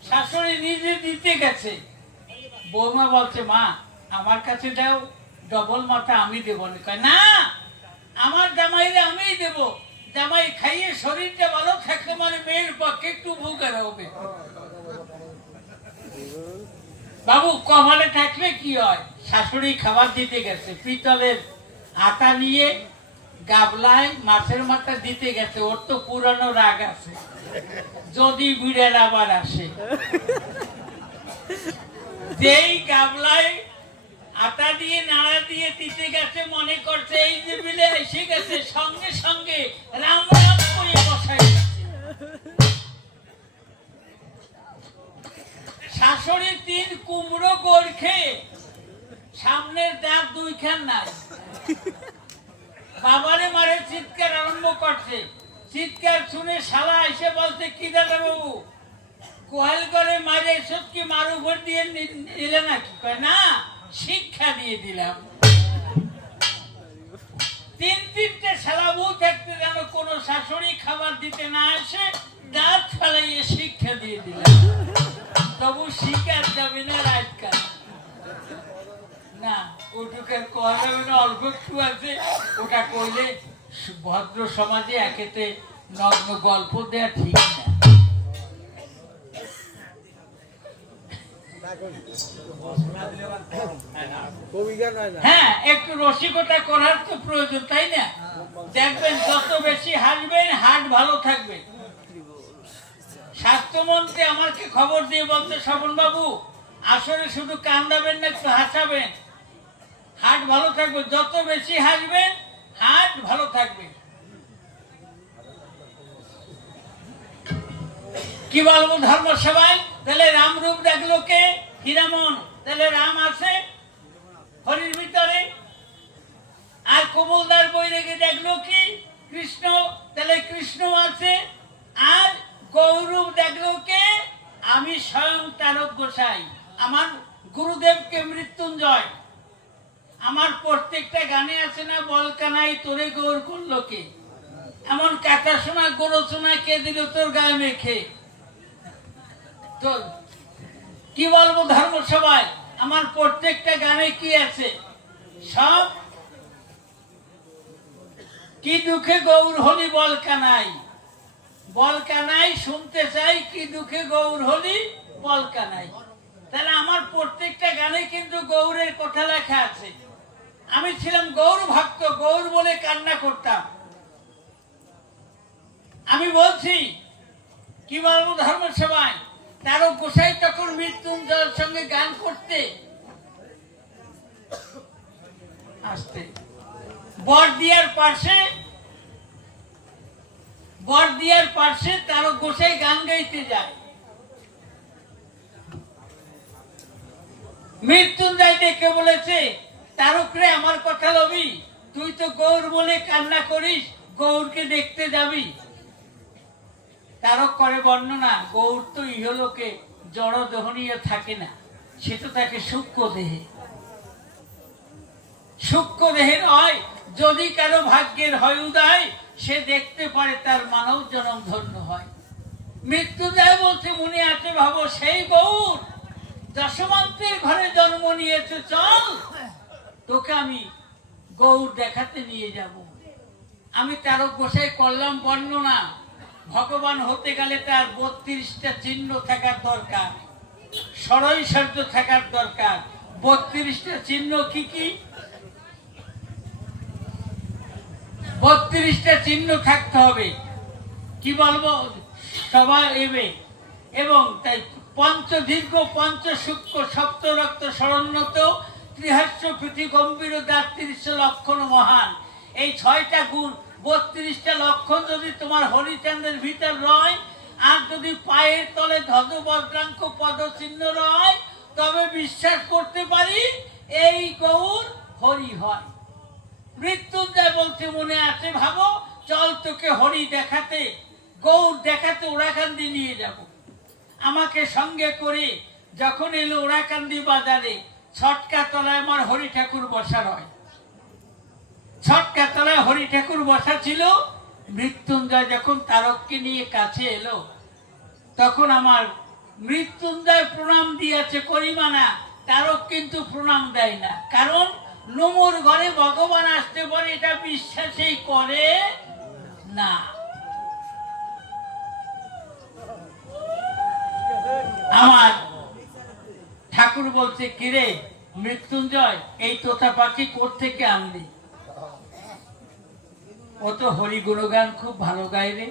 শাশুড়ি নিজে দিতে গেছে, বৌমা বলছে, মা আমার কাছে দাও, ডবল মাথা আমি দেবো না, আমার জামাইরে আমিই দেব। জামাই খাইয়ে শরীরটা ভালো থাকলে মানে মেয়ের পক্ষে একটু ভুগার হবে। বাবু কপালে থাকলে কি হয়? শাশুড়ি খাবার দিতে গেছে, পিতলের আটা নিয়ে গাবলায় মাছের মাথা দিতে গেছে। ওর তো পুরানো রাগ আছে, যদি বিড়াল আবার আসে। যেই গাবলায় আটা দিয়ে নাড়া দিয়ে দিতে গেছে, মনে করছে এই যে বিলে এসে গেছে, সঙ্গে সঙ্গে রাম রাম করে বসাই গেছে। শাশুড়ি 3 কুমড়ো গোড় খেয়ে সামনের দাঁত 2খান নাই, বাবারে মারে চিৎকার আরম্ভ করছে। চিৎকার শুনে শালা এসে বলছে, কি দাদা বাবু কোহাল করে মারে এসব কি মার উপর দিয়ে নিলে নাকি? না, শিক্ষা দিয়ে দিলাম। 3-3টে শালা বউ থাকতে যেন কোন শাশুড়ি খাবার দিতে না আসে, দাঁত ফেলাইয়ে শিক্ষা দিয়ে দিলাম। তবু শিকার যাবে না, রাজকার না, ওটুকের কোয়া যাবে না। অল্প একটু আছে, ওটা করলে ভদ্র সমাজে একেতে নগ্ন গল্প দেয়া ঠিক না। হ্যাঁ, একটু রসিকতা করার তো প্রয়োজন, তাই না? দেখবেন যত বেশি হাসবেন হার্ট ভালো থাকবে। স্বাস্থ্যমন্ত্রী আমাকে খবর দিয়ে বলতে, স্বপন বাবু আসলে শুধু কান্দাবেন না, একটু হাসাবেন, হার্ট ভালো থাকবে। যত বেশি হাসবেন হার্ট ভালো থাকবে। কি বলবো ধর্ম সবাই? তাহলে রাম রূপ দেখলো কে? হীরামন। তাহলে রাম আছে হরির ভিতরে। আর কমলদার বই রেখে দেখলো কি? কৃষ্ণ। তাহলে কৃষ্ণ আছে। আর গৌরব দেখলো কে? আমি স্বয়ং তারক গোসাই, আমার গুরুদেবকে মৃত্যুঞ্জয়। আমার প্রত্যেকটা গানে আছে না, বলকানাই তোরে গৌর করলো কে, এমন কাটা শোনা গরু শোনা কে দিল তোর গায়ে মেখে। তোর কি বলবো ধর্ম সবাই, আমার প্রত্যেকটা গানে কি আছে, সব কি দুঃখে গৌর হলি বলকানাই, বলকানাই শুনতে চাই, কি দুঃখে গৌর হলি বলকানাই। তাহলে আমার প্রত্যেকটা গানে কিন্তু গৌরের কথা লেখা আছে। আমি ছিলাম গৌর ভক্ত, গৌর বলে কান্না করতাম। আমি বলছি কি বলবো ধর্ম সবাই, তারও গোসাই তখন মৃত্যুঞ্জয়ের সঙ্গে গান করতে আসতে বড়দিয়ার পাশে তারও গোসাই গান গাইতে যায়। মৃত্যুঞ্জয় দেখে বলেছে, তারকরে আমার কথা লবি, তুই তো গৌর বলে কান্না করিস, গৌরকে দেখতে যাবি। তারক করে বর্ণনা, গৌর তো ইহলোকে জড় দহনীয় থাকে না, সে তো থাকে সূক্ষ্ম দেহে। সূক্ষ্ম দেহের হয়, যদি কারো ভাগ্যের হয় উদয়, সে দেখতে পারে তার মানব জনম ধন্য হয়। মৃত্যুঞ্জয় বলছে, মনে আছে ভাবো সেই গৌর, যশবন্তের ঘরে জন্ম নিয়েছে, চল তোকে আমি গৌর দেখাতে নিয়ে যাব। আমি তারক গোসাই করলাম বর্ণনা, ভগবান হতে গেলে তার 32টা চিহ্ন থাকার দরকার, ষড়ৈশ্বর্য থাকার দরকার। 32টা চিহ্ন কি কি? 32টা চিহ্ন থাকতে হবে, কি বলবো সবাই এবে। এবং তাই পঞ্চদীর্ঘ, পঞ্চসূক্ষ্ম, সপ্ত রক্ত শরণ্যত, ত্রিহাস্য প্রীতি গম্ভীর, দাত্রিশ লক্ষণ মহান। এই 6টা গুণ, 32টা লক্ষণ যদি তোমার হরিচন্দ্রের ভিতর রয়, আর যদি পায়ের তলে ধ্বজ বজ্রাঙ্ক পদ চিহ্ন রয়, তবে বিশ্বাস করতে পারি এই গৌর হরি হয়। মৃত্যুঞ্জয় বলছে, মনে আছে ভাবো, চল তোকে হরি দেখাতে, গৌর দেখাতে ওরাকান্দি নিয়ে যাব। আমাকে সঙ্গে করে যখন এলো ওরাকান্দি বাজারে, ছটকা তলায় আমার হরি ঠাকুর বসা রয়। ছটকা তলায় হরি ঠাকুর বসা ছিল। মৃত্যুঞ্জয় যখন তারককে নিয়ে কাছে এলো, তখন আমার মৃত্যুঞ্জয় প্রণাম দিয়েছে করিমানা, তারক কিন্তু প্রণাম দেয় না। কারণ নমুর ঘরে ভগবান আসতে পারে, এটা বিশ্বাসই করে না। আমার ঠাকুর বলছে, কিরে মৃত্যুঞ্জয়, এই তোতা পাখি কোত্থেকে আনলি? ও তো হরি গুণগান খুব ভালো গায় রে,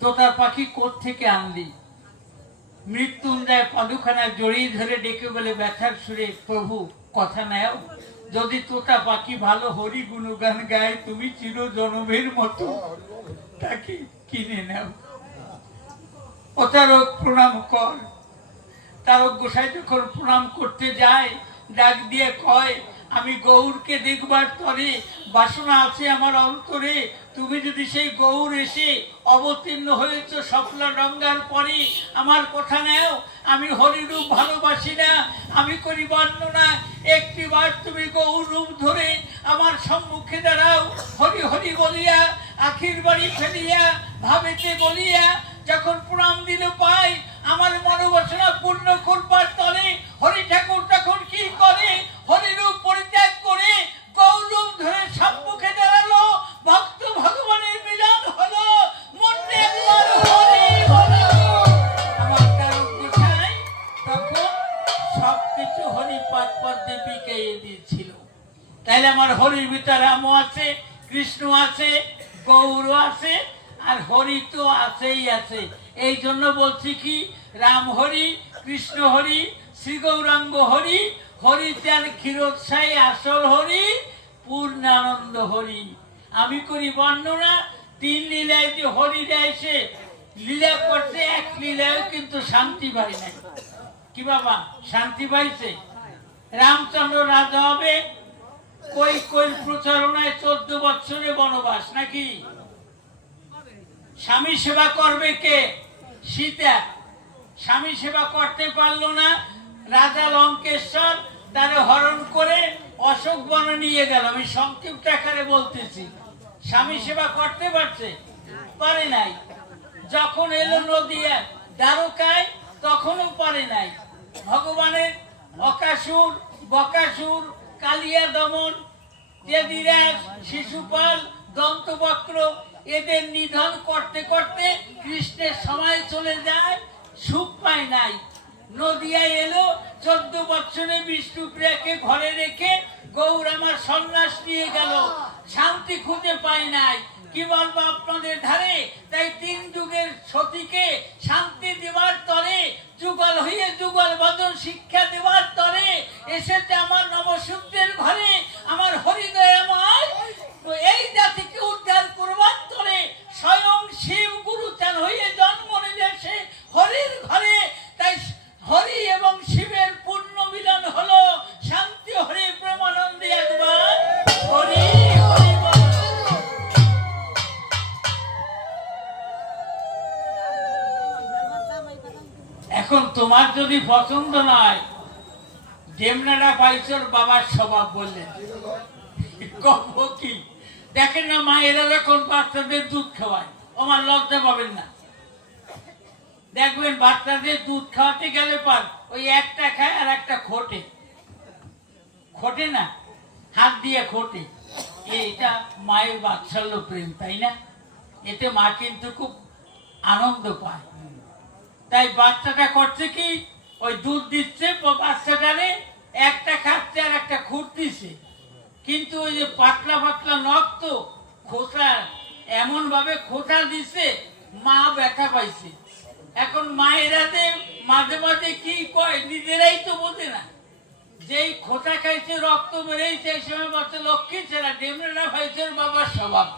তোতা পাখি কোত্থেকে আনলি? মৃত্যুঞ্জয় পাদুখানা জড়িয়ে ধরে ডেকে বলে ব্যথার সুরে, প্রভু কথা নেও, যদি তোতা পাখি ভালো হরি গুণগান গায়, তুমি চির জনমের মতো তাকে কিনে নাও। ও তারক প্রণাম কর। তারক গোসাই যখন প্রণাম করতে যায়, ডাক দিয়ে কয়, আমি গৌরকে দেখবার তরে বাসনা আছে আমার অন্তরে, তুমি যদি সেই গৌর এসে অবতীর্ণ হয়েছ সফলা ডঙ্গার পরে, আমার কথা নেও, আমি হরিরূপ ভালোবাসি না, আমি করি বর্ণনা, একটিবার তুমি গৌর রূপ ধরে আমার সম্মুখে দাঁড়াও। হরি হরি বলিয়া আখির বাড়ি ফেলিয়া ভাবেতে বলিয়া যখন প্রণাম দিল পাই, আমার মনোবাসনা পূর্ণ করবার তলে হরি ঠাকুর তখন কি করে, হরিরূপ পরিত্যাগ করে গৌরূপ ধরে সম্মুখে দাঁড়ালো। ভক্ত ভগবানের মিলন হলো, মনে একবার হরি বলো। আমার তারক গোসাই তখন সবকিছু হরিপাদ পদ্মে বিকাইয়ে দিয়েছিল। তাইলে আমার হরির ভিতরে রামও আছে, কৃষ্ণ আছে, গৌর আছে, আর হরি তো আছেই আছে। এই জন্য বলছি কি, রাম হরি, কৃষ্ণ হরি, শ্রী গৌরাঙ্গ হরি, হরিচান ক্ষীরোৎসাহী আসল হরি, পূর্ণানন্দ হরি। আমি করি বর্ণনা, 3 লীলায় যে হরিরা এসে লীলা করছে, এক লীলায় কিন্তু শান্তি পাই নাই। কি বাবা শান্তি পাইছে? রামচন্দ্র রাজা হবে, কই কই প্রচারণায় 14 বছরে বনবাস নাকি? স্বামী সেবা করবে কে? সীতা। স্বামী সেবা করতে পারলো না, রাজা লঙ্কেশ্বর তারে হরণ করে অশোক বনে নিয়ে গেল। আমি সংক্ষিপ্ত আকারে বলতেছি। স্বামী সেবা করতে পারছে? পারে নাই। যখন এলো নদিয়া দ্বারকায়, তখনও পারে নাই। ভগবানের অকাসুর, বকাসুর, কালিয়া দমন, দেবীরাজ, শিশুপাল, দন্তবক্র এদের নিধন করতে করতে কৃষ্ণের সময় চলে যায়, সুখ পায় নাই। নদিয়ায় এলো, 14 বছরে বিষ্ণুপ্রিয়াকে ঘরে রেখে গৌর আমার সন্ন্যাস নিয়ে গেল, শান্তি খুঁজে পায় নাই। কি বলবো আপনাদের ধারে? তাই 3 যুগের সতীকে শান্তি দেওয়ার তরে, যুগল হয়ে যুগল বদন শিক্ষা দেওয়ার তরে এসেছে আমার নবসূত্রের ঘরে, আমার হরিদয়াময়। তো এই জাতিকে উদ্ধার করবার তরে স্বয়ং শিব গুরুচান হয়ে জন্ম নিয়েছে হরির ঘরে। তাই হরি এবং শিবের পূর্ণ মিলন হলো। শান্তি হরি প্রেমানন্দে একবার হরি হরি বল। এখন তোমার যদি পছন্দ নয়, ডেমনারা পাইছর বাবার স্বভাব বললেন কব কি? দেখেন না মায়েরা যখন বাচ্চাদের দুধ খাওয়ায়, আমার লজ্জা পাবেন না। দেখবেন বাচ্চাদের দুধ খাওয়াতে গেলে পর ওই একটা খায় আর একটা খোটে, খোটে না, হাত দিয়ে খোটে। এটা মায়ের বাৎসল্য প্রেম, তাই না? এতে মা কিন্তু খুব আনন্দ পায়। তাই বাচ্চাটা করছে কি, ওই দুধ দিচ্ছে বাচ্চাটারে, একটা খাচ্ছে আর একটা খুঁড়তিছে। কিন্তু ওই যে পাতলা পাতলা নখ তো, খোসা এমন ভাবে খোসা দিচ্ছে, মা ব্যথা পাইছে। এখন মায়েরা মাঝে মাঝে কি কয় নিজেরাই তো বোঝে না। যেই খোসা খাইছে, রক্ত বেড়েছে, এই সময় বাচ্চা লক্ষ্মী ছেড়া ডেমরা খাইছে বাবার স্বভাব।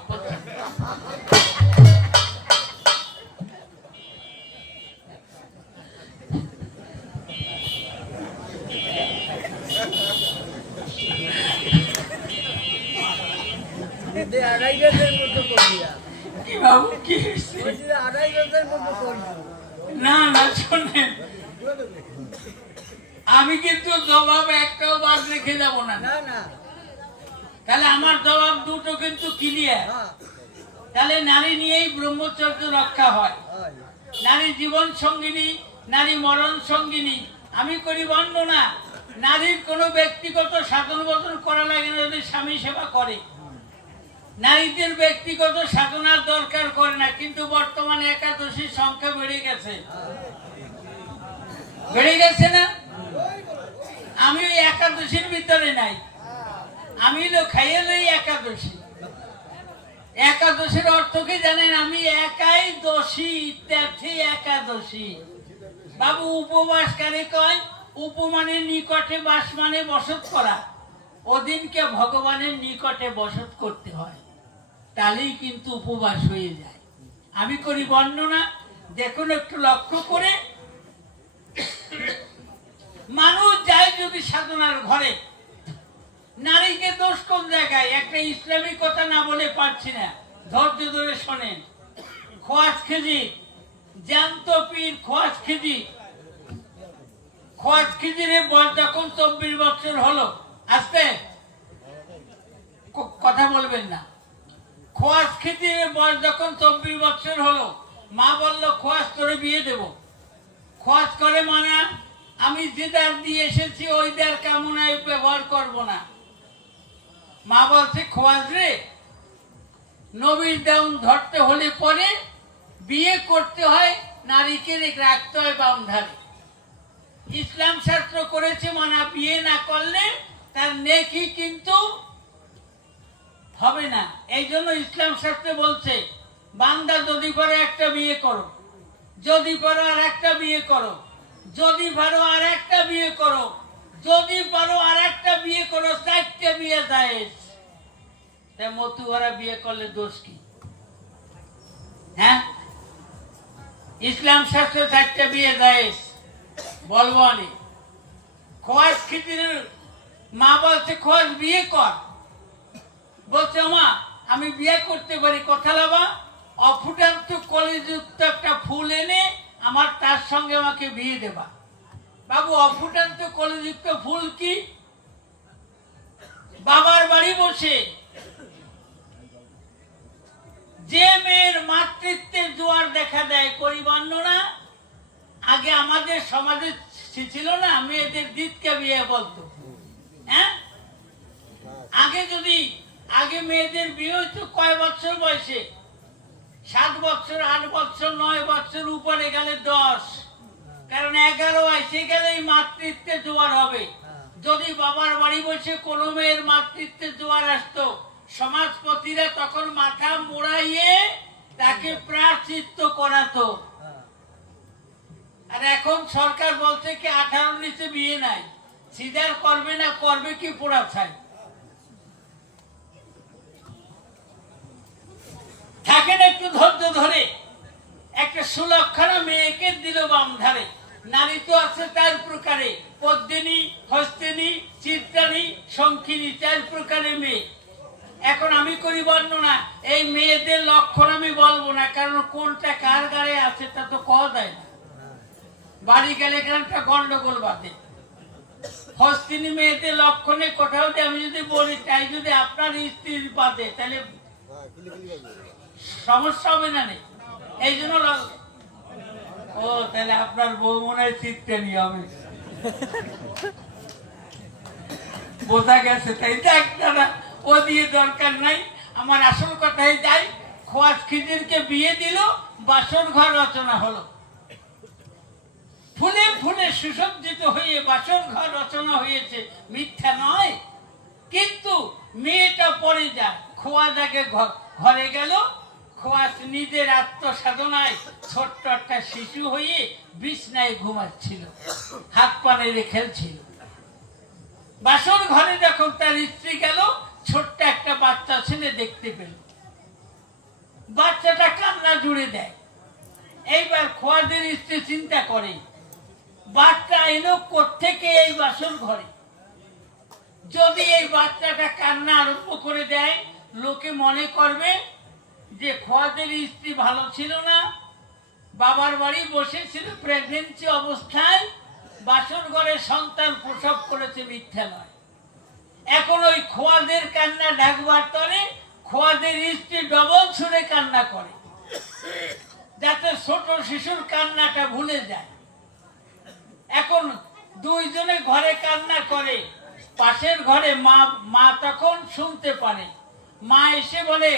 না না শোনেন, আমি কিন্তু জবাব একটাও বাদ রেখে যাব না। তাহলে আমার জবাব দুটো কিন্তু ক্লিয়ার। তাহলে নারী নিয়েই ব্রহ্মচর্য রক্ষা হয়। নারী জীবন সঙ্গিনী, নারী মরণ সঙ্গিনী। আমি করি বর্ণনা, নারীর কোনো ব্যক্তিগত সাধন বদন করা লাগে না যদি স্বামী সেবা করে। নারীদের ব্যক্তিগত সাধনার দরকার করে না, কিন্তু বর্তমানে একাদশীর সংখ্যা বেড়ে গেছে, বেড়ে গেছে না? আমি ওই একাদশীর ভিতরে নাই, আমি খাইয়ে লই একাদশী। একাদশীর অর্থ কি জানেন? আমি একাই দোষী, ইত্যাদি একাদশী। বাবু উপবাস কারে কয়? উপমানের নিকটে বাস মানে বসত করা। ওদিনকে ভগবানের নিকটে বসত করতে হয়, তাহলেই কিন্তু উপবাস হয়ে যায়। আমি করি বর্ণনা, দেখুন একটু লক্ষ্য করে। মানুষ যায় যদি সাধনার ঘরে, নারীকে দোষ কোন জায়গায়? একটা ইসলামিক কথা না বলে পারছি না, ধৈর্য ধরে শোনেন। খোয়াজ খেজি, জ্যান্ত পীর খোয়াজ খেজি, খোয়াজ খিজিরের বয়স যখন 24 বছর হলো, আসতে কথা বলবেন না। খোয়াজ খিজিরের বয়স যখন 24 বছর হলো, মা বলল খোয়াজ করে বিয়ে দেব। খোয়াজ করে মানে আমি যে দ্বার দিয়ে এসেছি ওই দ্বার কামনায় ব্যবহার করব না। মা বলছে খোয়াজ রে, নবীর দাউন ধরতে হলে পরে বিয়ে করতে হয়, নারীকে রাখতে হয় বাম ধারে। ইসলাম শাস্ত্র করেছে মানা, বিয়ে না করলে তার নেকি কিন্তু হবে না। এই জন্য ইসলাম শাস্ত্রে বলছে বান্দা যদি পারো একটা বিয়ে করো, যদি পারো আর একটা বিয়ে করো, যদি পারো আর একটা বিয়ে করো, যদি পারো আর একটা বিয়ে করো, 4টে বিয়ে জায়েজ। তাই মতুয়ারা বিয়ে করলে দোষ কি? হ্যাঁ, ইসলাম শাস্ত্রে 4টে বিয়ে জায়েজ। বলবো আমি খোয়াজ খিজির মা বলছে খোয়াজ বিয়ে কর। বলছে মা আমি বিয়ে করতে পারি, কথা লাবা অফুটান্ত কলিযুক্ত একটা ফুল এনে আমার তার সঙ্গে আমাকে বিয়ে দেবা। বাবু অফুটান্ত কলিযুক্ত ফুল কি? বাবার বাড়ি বসে যে মেয়ের মাতৃত্বের জোয়ার দেখা দেয় করি বর্ণনা। আগে আমাদের সমাজে ছিল না, মেয়েদের দ্বিতীয় বিয়ে বলতো। হ্যাঁ, আগে মেয়েদের বিয়ে হইতো কয় বছর বয়সে? 7 বছর, 8 বছর, 9 বছর, উপরে গেলে 10, কারণ 11 এসে গেলেই মাতৃত্বে জোয়ার হবে। যদি বাবার বাড়ি বসে কোনো মেয়ের মাতৃত্বে জোয়ার আসতো, সমাজপতিরা তখন মাথা মোড়াইয়ে তাকে প্রায়শ্চিত্ত করাতো। আর এখন সরকার বলছে কি 18 নিচে বিয়ে নাই, সিজার করবে না, করবে কি পোড়া ছাই। থাকেন একটু ধৈর্য ধরে, একটা সুলক্ষণা মেয়েকে দিল বাম ধারে। নারী তো আছে 4 প্রকারে, পদ্মিনী, হস্তিনী, চিত্রাণী, শঙ্খিনী, 4 প্রকারের মেয়ে। এখন আমি করি বর্ণনা, এই মেয়েদের লক্ষণ আমি বলবো না, কারণ কোনটা কার গায়ে আছে তা তো কওয়া যায় না। বাড়ি গেলে একটা গন্ডগোল বাঁধে। হস্তিনী মেয়েদের লক্ষণে কোথাও আমি যদি বলি, তাই যদি আপনার স্ত্রীর বাঁধে তাহলে সমস্যা হবে না। এই জন্য ও তাহলে আপনার বউ মনে হয় চিত্রাণী হবে, বোঝা গেছে। তাই দেখ দাদা, ও দিয়ে দরকার নাই। আমার আসল কথাই যাই, খোয়াজ খিজিরকে বিয়ে দিল, বাসর ঘর রচনা হলো। ফুলে ফুলে সুসজ্জিত হয়ে বাসর ঘর রচনা হয়েছে, মিথ্যা নয়। কিন্তু মেয়েটা পরে যায়, খোয়াজ আগে ঘরে গেল। খোয়াজ নিজের আত্মসাধনায় ছোট্ট একটা শিশু হয়ে বিছনায় ঘুমাচ্ছিল, হাত পা নেড়ে খেলছিল। বাসর ঘরে যখন তার স্ত্রী গেল, ছোট্ট একটা বাচ্চা ছেলে দেখতে পেল। বাচ্চাটা কান্না জুড়ে দেয়। এইবার খোয়াজের স্ত্রী চিন্তা করে, বাচ্চা এলো কোত্থেকে এই বাসর ঘরে? যদি এই বাচ্চাটা কান্না আরম্ভ করে দেয়, লোকে মনে করবে যে খোয়াজের স্ত্রী ভালো ছিল না, বাবার বাড়ি বসেছিল, প্রেগনেন্সি অবস্থায় বাসর ঘরে সন্তান প্রসব করেছে, মিথ্যা নয়। এখন ওই খোয়াজের কান্না ঢাকবার তরে খোয়াজের স্ত্রী ডবল ছুঁড়ে কান্না করে, যাতে ছোট শিশুর কান্নাটা ভুলে যায়। এখন দুইজনে ঘরে কান্না করে, পাশের ঘরে মা তখন শুনতে পারে। মা এসে বলে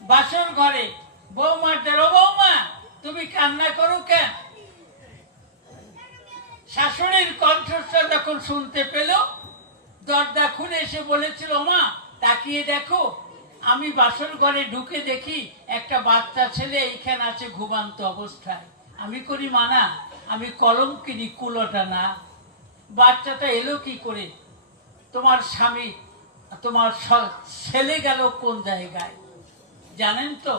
বাসর ঘরে, বৌমা, বৌমা তুমি কান্না করো কেন? শাশুড়ির কণ্ঠস্বর যখন শুনতে পেল, দরজা খুলে এসে বলেছিল, মা তাকিয়ে দেখো, আমি বাসর ঘরে ঢুকে দেখি একটা বাচ্চা ছেলে এইখানে আছে ঘুমান্ত অবস্থায়। আমি করি মানা, আমি কলঙ্কিনী, কুলোটা না। বাচ্চাটা এলো কি করে? তোমার স্বামী, তোমার ছেলে গেল কোন জায়গায় জানেন তো?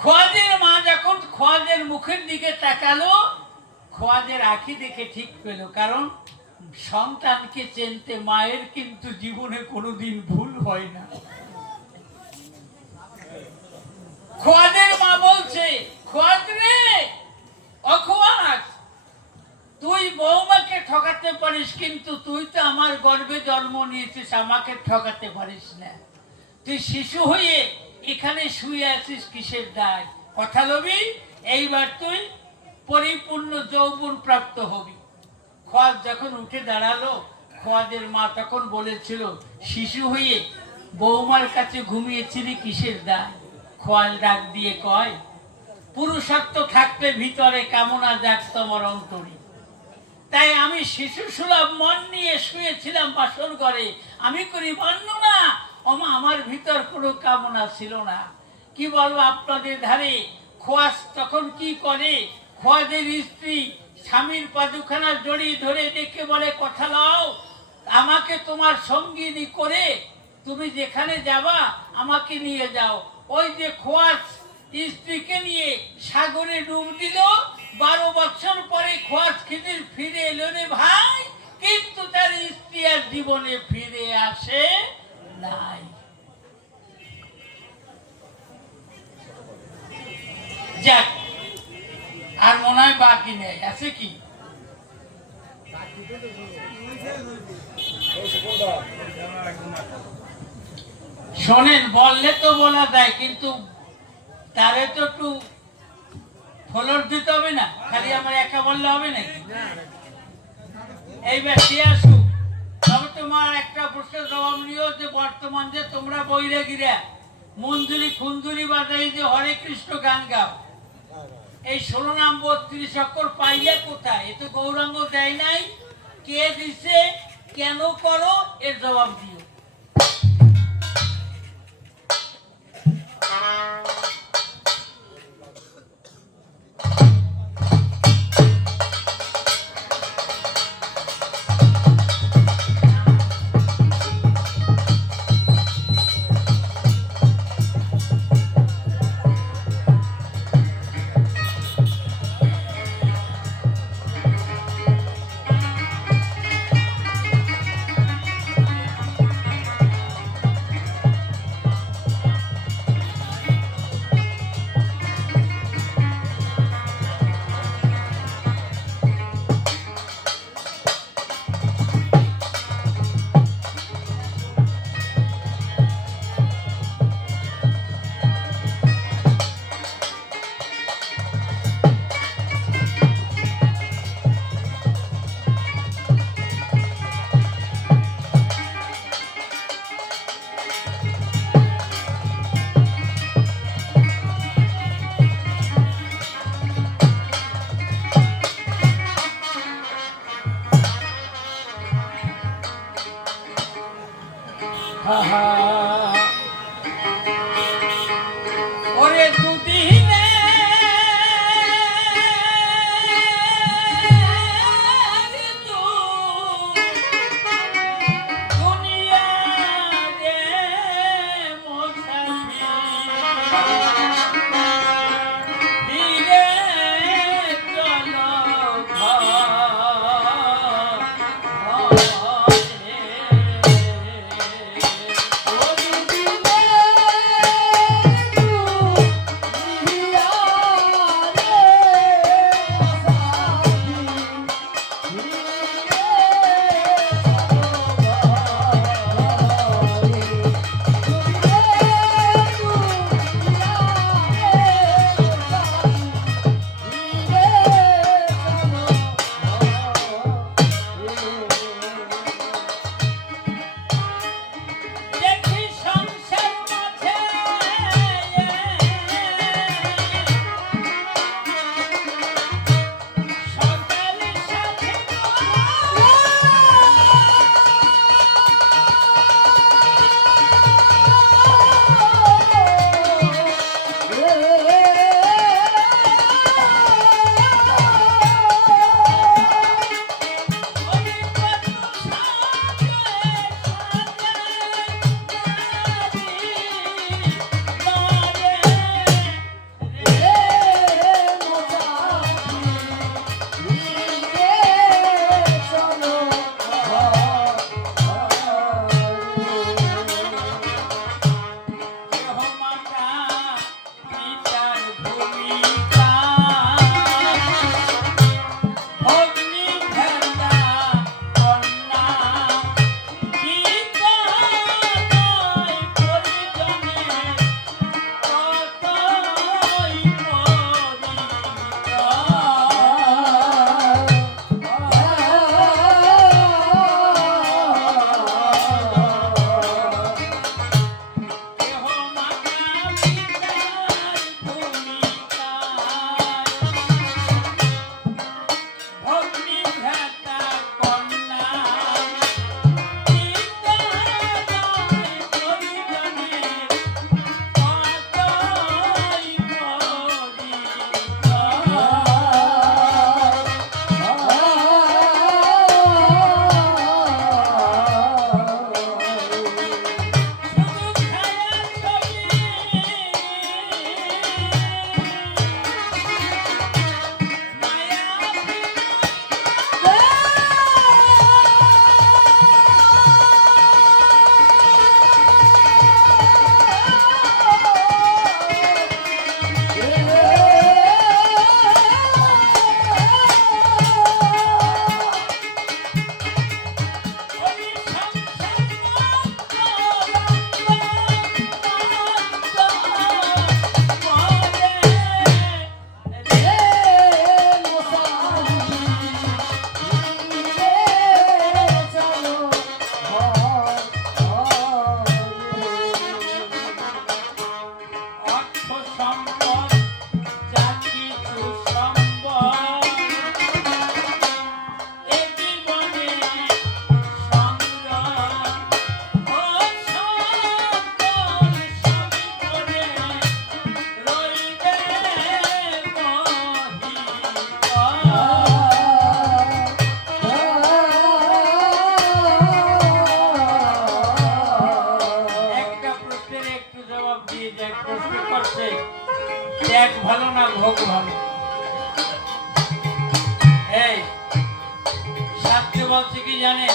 খোয়াজের মা যখন খোয়াজের মুখের দিকে তাকালো, খোয়াজের আঁখি দেখে ঠিক পেল, কারণ সন্তানকে চিনতে মায়ের কিন্তু জীবনে কোনোদিন ভুল হয় না। খোয়াজের মা বলছে, খোয়াজ রে, অখোয়াজ, তুই বৌমাকে ঠকাতে পারিস, কিন্তু তুই তো আমার গর্ভে জন্ম নিয়েছিস, আমাকে ঠকাতে পারিস না। তুই শিশু হয়ে এখানে শুয়ে আছিস কিসের দায়? কথা লবি, এইবার তুই পরিপূর্ণ যৌবন প্রাপ্ত হবি। খোয়াজ যখন উঠে দাঁড়ালো, খোয়াজের মা তখন বলেছিল, শিশু হয়ে বৌমার কাছে ঘুমিয়েছিলি কিসের দায়? খোয়াজ ডাক দিয়ে কয়, পুরুষত্ব থাকতে ভিতরে কামনা যাক তোমার অন্তরে। তাই আমি শিশু সুলভ মন নিয়ে শুয়েছিলাম বাসর ঘরে। আমি করি বর্ণনা, আমার ভিতর কোনো কামনা ছিল না। কি বলবো আপনাদের ধারে, খোয়াজ তখন কি করে, খোয়াজের স্ত্রী স্বামীর পাদুখানা জড়িয়ে ধরে ডেকে বলে, কথা লও, আমাকে তোমার সঙ্গিনী করে তুমি যেখানে যাবা আমাকে নিয়ে যাও। ওই যে খোয়াজ স্ত্রীকে নিয়ে সাগরে ডুব দিল, 12 বছর পরে খোয়াজ খিজির ফিরে এলো রে ভাই, কিন্তু তার স্ত্রী আর জীবনে ফিরে আসে নাই। যাক, আর মনে হয় বাকি নেই, আছে কি? শোনেন, বললে তো বলা যায়, কিন্তু তারে তো একটু ফলোর দিতে হবে না, খালি আমার একা বললে হবে নাকি? এই ব্যক্তি আসুক, তবে তোমার একটা প্রশ্নের জবাব নিও যে বর্তমান যে তোমরা বৈরাগীরা মঞ্জুরি খুঞ্জুরি বাজাই যে হরে কৃষ্ণ গান গাও, এই 16 নাম 32 অক্ষর পাইলে কোথায়? এ তো গৌরাঙ্গ দেয় নাই, কে দিছে, কেন করো, এর জবাব দিও। ওরে দুদিনে দুনিয়া রে ধীরে চলো প্রশ্ন করছে ত্যাগ ভালো না ভোগ ভালো? এই শাস্ত্রে বলছে কি জানেন?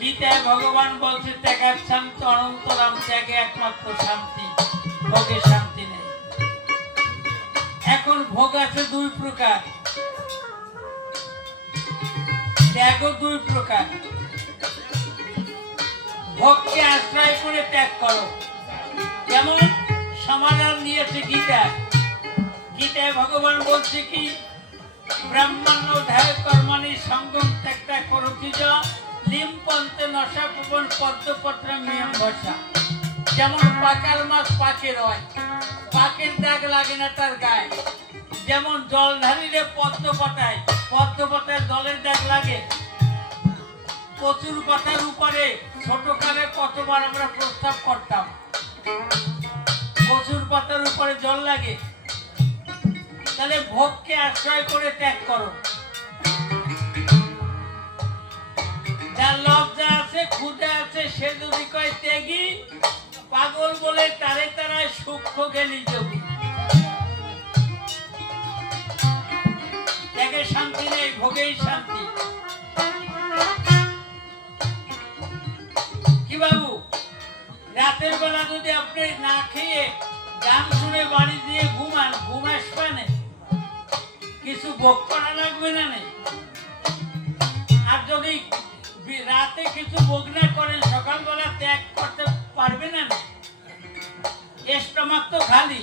গীতায় ভগবান বলছে ত্যাগাচ্ছান্ত অনন্তরাম, ত্যাগে একমাত্র শান্তি, ভোগে শান্তি নেই। এখন ভোগ আছে দুই প্রকার, ত্যাগও দুই প্রকার। ভোগকে আশ্রয় করে ত্যাগ করো, যেমন সমাধান নিয়েছে গীতা। গীতায় ভগবান বলছে কি, ব্রাহ্মণ্য ধ্যায় কর্মাণি সঙ্গম ত্যাগটা করছি যা লিম্পন্তে নশা পবন পদ্মপত্র নিয়ম বসা। যেমন পাকার মাছ পাকে রয়, পাকের দাগ লাগে না তার গায়ে। যেমন জল ঢালিলে পদ্ম পাতায়, পদ্ম পাতায় জলের দাগ লাগে। প্রচুর পাতার উপরে ছোটকালে কতবার আমরা প্রস্তাব করতাম, প্রচুর পাতার উপরে জল লাগে। তাহলে ভোগকে আশ্রয় করে ত্যাগ করো। যার লজ্জা আছে, ক্ষুধা আছে, সে যদি কয় ত্যাগী, পাগল বলে তারে তারায় সূক্ষ্ম জ্ঞানী যোগী। ত্যাগে শান্তি নেই, ভোগেই শান্তি। কি বাবু, রাতের বেলা যদি আপনি না খেয়ে গান শুনে বাড়ি দিয়ে ঘুমান, ঘুম আসবে না? কিছু ভোগ করা লাগবে না? আর যদি রাতে কিছু ভোগ না করেন, সকালবেলা ত্যাগ করতে পারবে না? স্টমাক তো খালি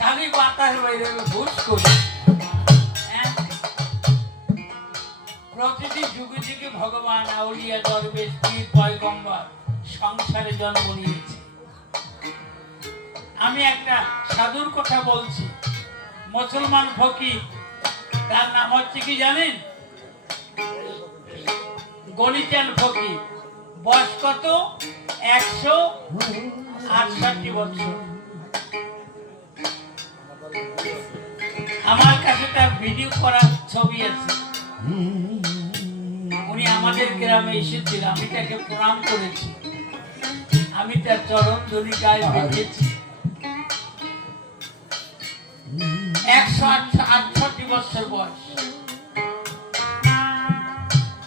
খালি বাতাস বাইরে ঘুষ করি। প্রতিটি যুগে যুগে ভগবান, আউলিয়া, দরবেশ, পীর, পয়গম্বর সংসারে জন্ম নিয়েছে। আমি একটা সাধুর কথা বলছি, মুসলমান ফকির, তার নাম হচ্ছে কি জানেন? গণিচান ফকির। বয়স কত? 168 বছর। আমার কাছে তার ভিডিও করার ছবি আছে। উনি আমাদের গ্রামে এসেছিল, আমি তাকে প্রণাম করেছি, আমি তার চরণ ধরি গায়ে বেঁধেছি। 168 বছর বয়স।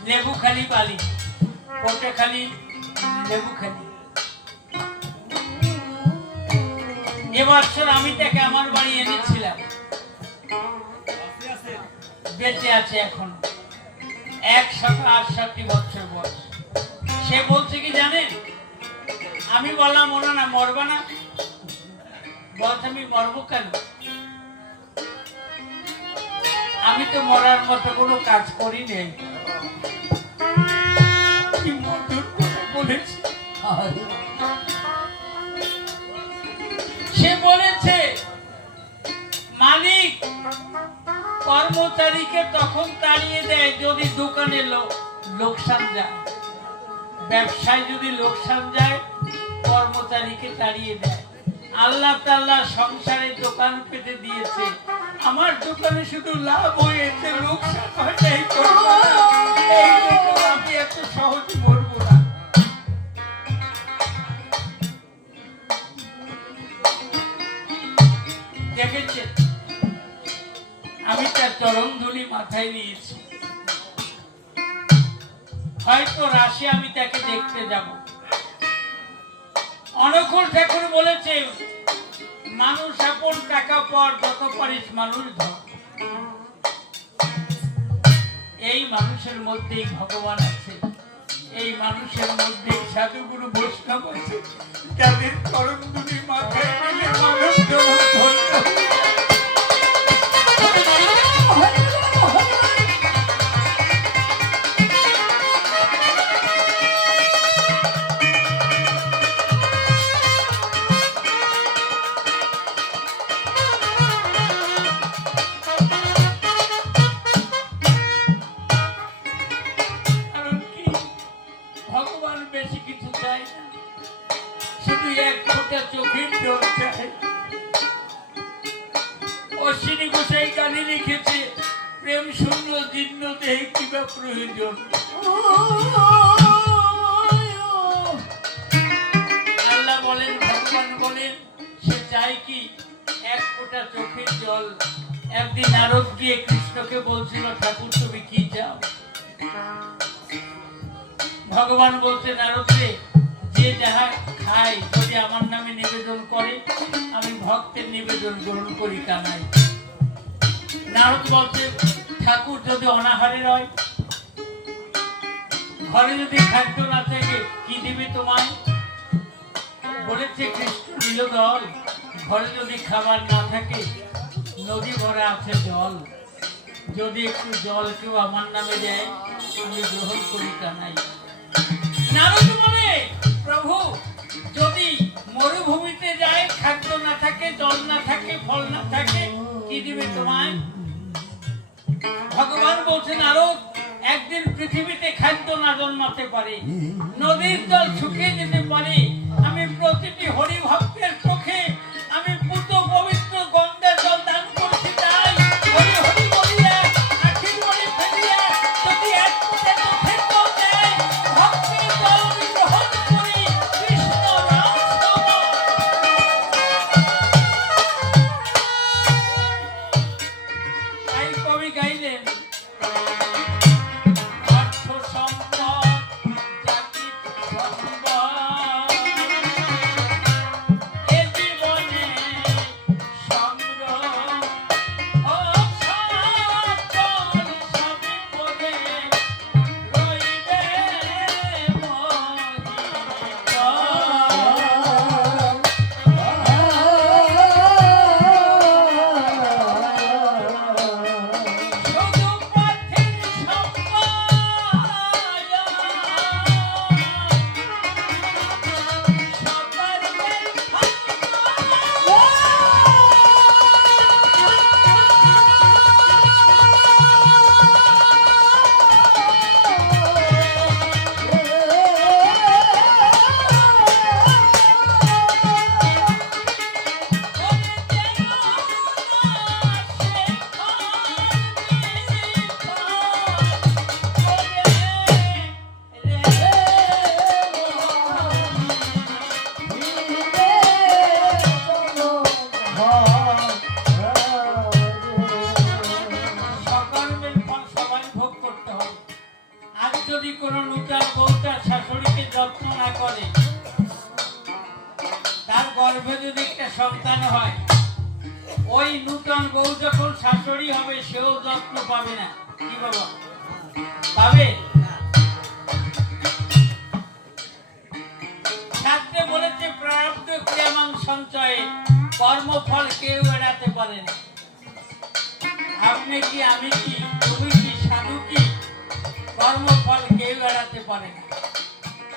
লেবুখালি বালি, পটেখালি, লেবুখালি। এবছর আমি তাকে আমার বাড়ি এনেছিলাম, বেঁচে আছে এখন, 168 বছর বয়স। সে বলছে কি জানেন? আমি বললাম, ওনা না মরবা না? বলছে আমি মরবো কেন? আমি তো মরার মতো কোনো কাজ করি নেই। সে বলেছে মালিক কর্মচারীকে তখন তাড়িয়ে দেয় যদি দোকানে লোকসান যায়, ব্যবসায় যদি লোকসান যায় কর্মচারীকে তাড়িয়ে দেয়। আল্লাহ তাআলা সংসারে দোকান পেতে দিয়েছে, আমার দোকানে শুধু লাভ হয়েছে, লোকসান হয় নাই। আমি এত সহজে মরবো না। দেখেছেন, আমি তার চরণ ধুলি মাথায় নিয়েছি। হয়তো রাশি আমি তাকে দেখতে যাব। অনুকূল ঠাকুর বলেছে, মানুষ আপন টাকা পর, যত পারিস মানুষ ধর। এই মানুষের মধ্যেই ভগবান আছে, এই মানুষের মধ্যে সাধুগুরু বৈষ্ণব আছে, যাদের চরণ ধুলি মাথায় নিলে মানুষ যেমন ধন্য। অশ্বিনী গোসাই গানে লিখেছে, প্রেম শূন্য জীর্ণ দেহে কিবা প্রয়োজন। আল্লাহ বলেন, ভগবান বলেন, সে ফোঁটা চোখের জল। একদিন নারদ গিয়ে কৃষ্ণকে বলছিল, ঠাকুর তুমি কি চাও? ভগবান বলছে, নারদ রে, যে যাহা খায় যদি আমার নামে নিবেদন করে, আমি ভক্তের নিবেদন গ্রহণ করি কানাই। নারদ বলছে, ঠাকুর যদি অনাহারে রয়, ঘরে যদি খাদ্য না থাকে, কি দিবে তোমায়? বলেছে কৃষ্ণ নীলদল, ঘরে যদি খাবার না থাকে, নদী ভরা আছে জল, যদি একটু জল কেউ আমার নামে দেয়, আমি গ্রহণ করি কানাই। নারদ বলে, প্রভু যদি মরুভূমিতে যায়, খাদ্য না থাকে, জল না থাকে, ফল না থাকে, কি দিবে তোমায়? ভগবান বলছেন, নারদ, একদিন পৃথিবীতে খাদ্য না জন্মাতে পারে, নদীর জল শুকিয়ে যেতে পারে, আমি প্রতিটি হরি ভক্তের চোখে আমি পুত পবিত্র গঙ্গার জল দান করছি। তাই হরি হরি বলিয়া আখির মনে ফেলিয়া যদি এক ফোঁটা চোখের জল দেয়, ভক্তের জল আমি গ্রহণ করি। কৃষ্ণ রাম তাই কবি গাইলেন, যদি কোনো নূতন বউ তার শাশুড়িকে যত্ন না করে, তার গর্ভে যদি একটা সন্তান হয়, ওই নূতন বউ যখন শাশুড়ি হবে, সেও যত্ন পাবে না। কি বাবা পাবে? শাস্ত্রে বলেছে, প্রারব্ধ ক্রিয়ামান সঞ্চয়ে কর্মফল কেউ এড়াতে পারে না। আপনি কি, আমি কি, তুমি কি, সাধু কি, কর্মফল কেউ এড়াতে পারে না।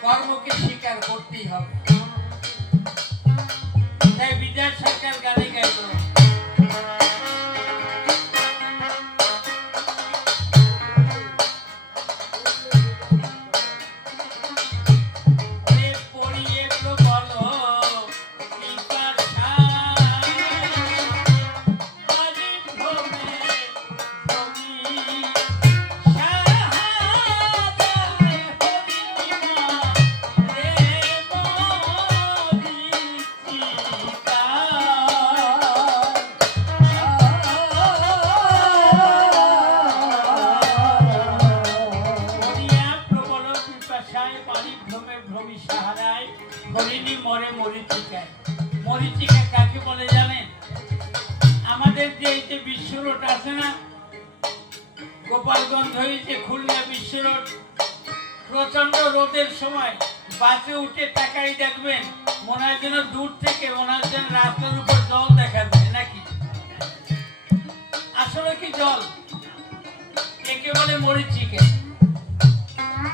কর্মকে স্বীকার করতেই হবে। তাই বিজয় সরকার গানে গাইল, মরিচিকা কাকে বলে জানেন? আমাদের যে বিশ্ব রোড আছে না, গোপালগঞ্জ হয়েছে খুলনা বিশ্ব রোড, প্রচন্ড রোদের সময় বাসে উঠে তাকাই দেখবেন, মনে হয় যেন দূর থেকে মনে হয় যেন রাস্তার উপর জল দেখা যায় নাকি? আসলে কি জল? একে বলে মরিচিকা।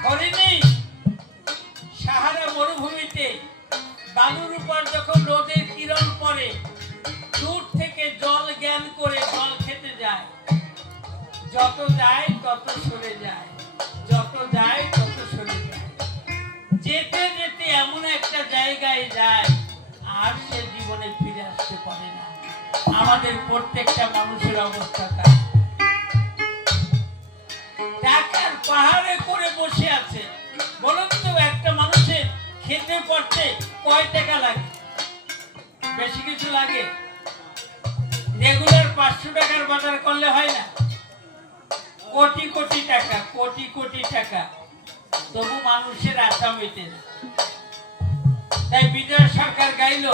হরিণী সাহারা মরুভূমিতে বালুর উপর যখন রোদের কিরণ পড়ে, দূর থেকে জল জ্ঞান করে জল খেতে যায়। যত যায় তত সরে যায়, যত যায় তত সরে যায়। যেতে যেতে এমন একটা জায়গায় যায়, আর সে জীবনে ফিরে আসতে পারে না। আমাদের প্রত্যেকটা মানুষের অবস্থা তাই। টাকার পাহাড়ে করে বসে আছে। বলুন তো, একটা মানুষের খেতে পড়তে কয় টাকা লাগে? বেশি কিছু লাগে? 500 টাকার বাজার করলে হয় না? কোটি কোটি টাকা, কোটি কোটি টাকা, তবু মানুষের আশা মেটে না। তাই বিজয় সরকার গাইল,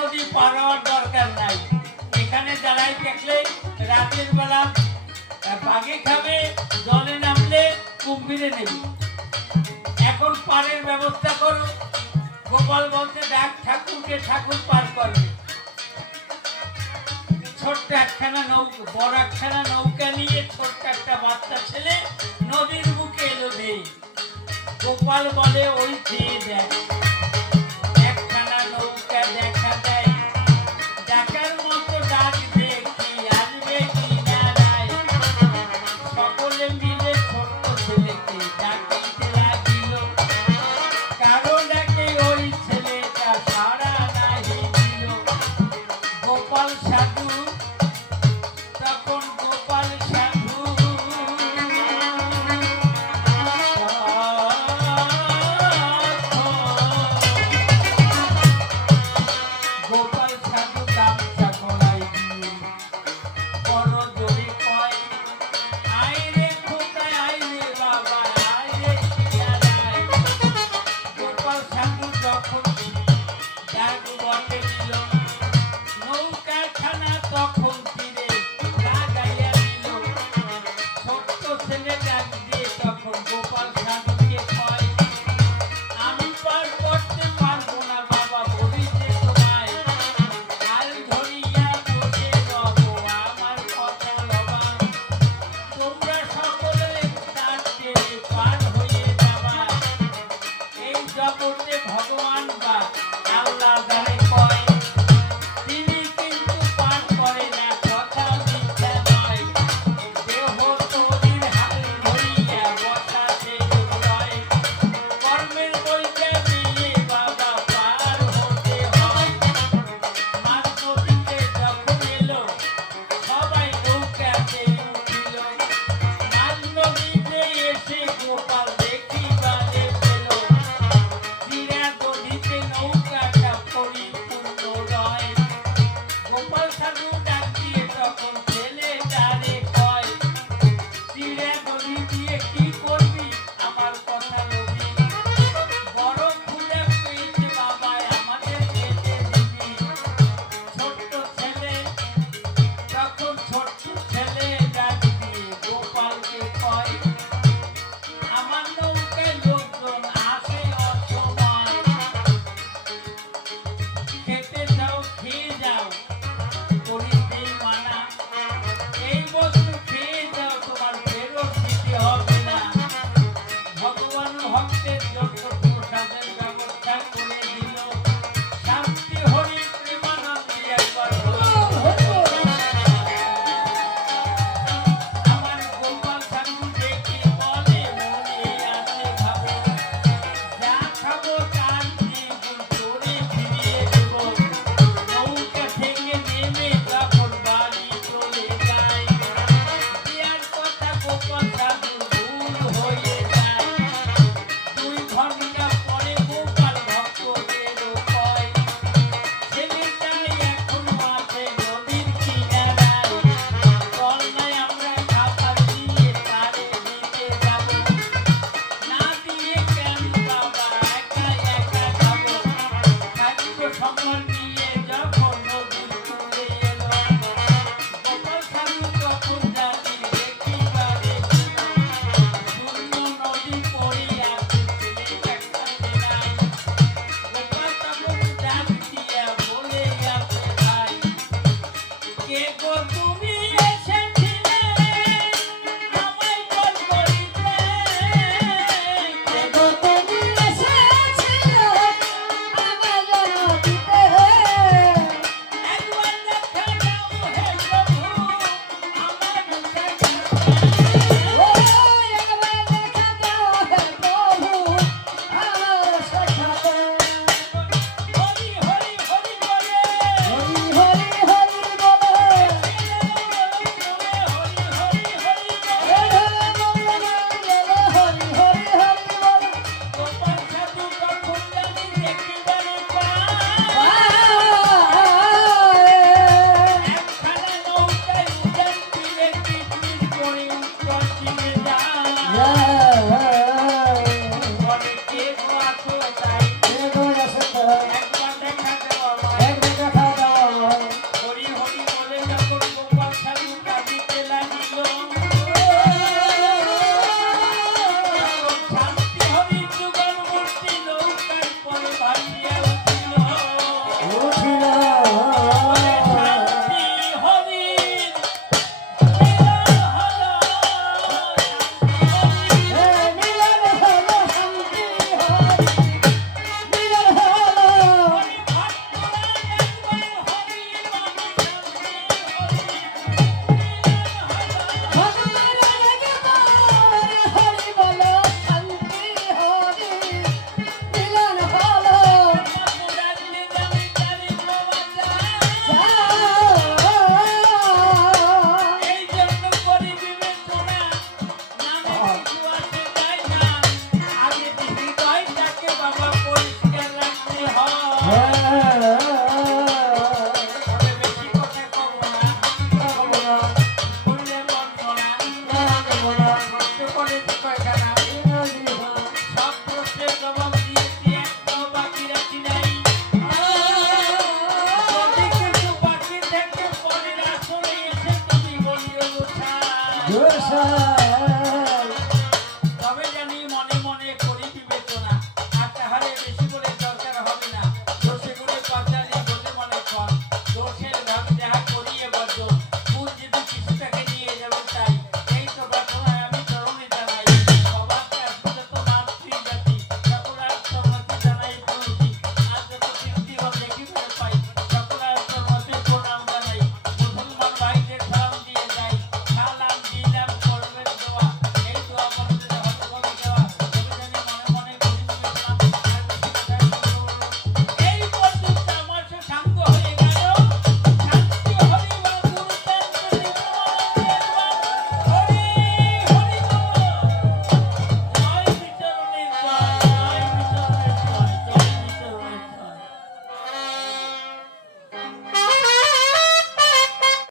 নদী পার হওয়ার দরকার নাই। এখানে দাঁড়াই থাকলে রাতের বেলা বাঘে খাবে, জলে নামলে কুম্ভীরে নেবে। এখন পারের ব্যবস্থা করো। গোপাল বলতে ডাক ঠাকুরকে, ঠাকুর পার করবে। ছোট্ট একখানা নৌকা, বড় একখানা নৌকা নিয়ে ছোট্ট একটা বাচ্চা ছেলে নদীর বুকে এলো ধেয়ে। গোপাল বলে ওই চেয়ে দেখ, একখানা নৌকা দেখা দেয়, দেখার মতো ডাক দেখি আসবে কি না নাই। সকলে মিলে ছোট্ট ছেলেকে ডাকিতে লাগিল, কারো ডাকে ওই ছেলেটা সাড়া নাহি দিল। গোপাল সাধু তখন গোপাল সাধু গোপাল সাধু গামছা গলায় দিয়ে বড় জোরে কয়, আয় রে খোকা, আয় রে বাবা, আয় রে কিনারায়। গোপাল সাধু যখন ডাক বটে দিল, নৌকা জগতে ভগবান বা আল্লাহ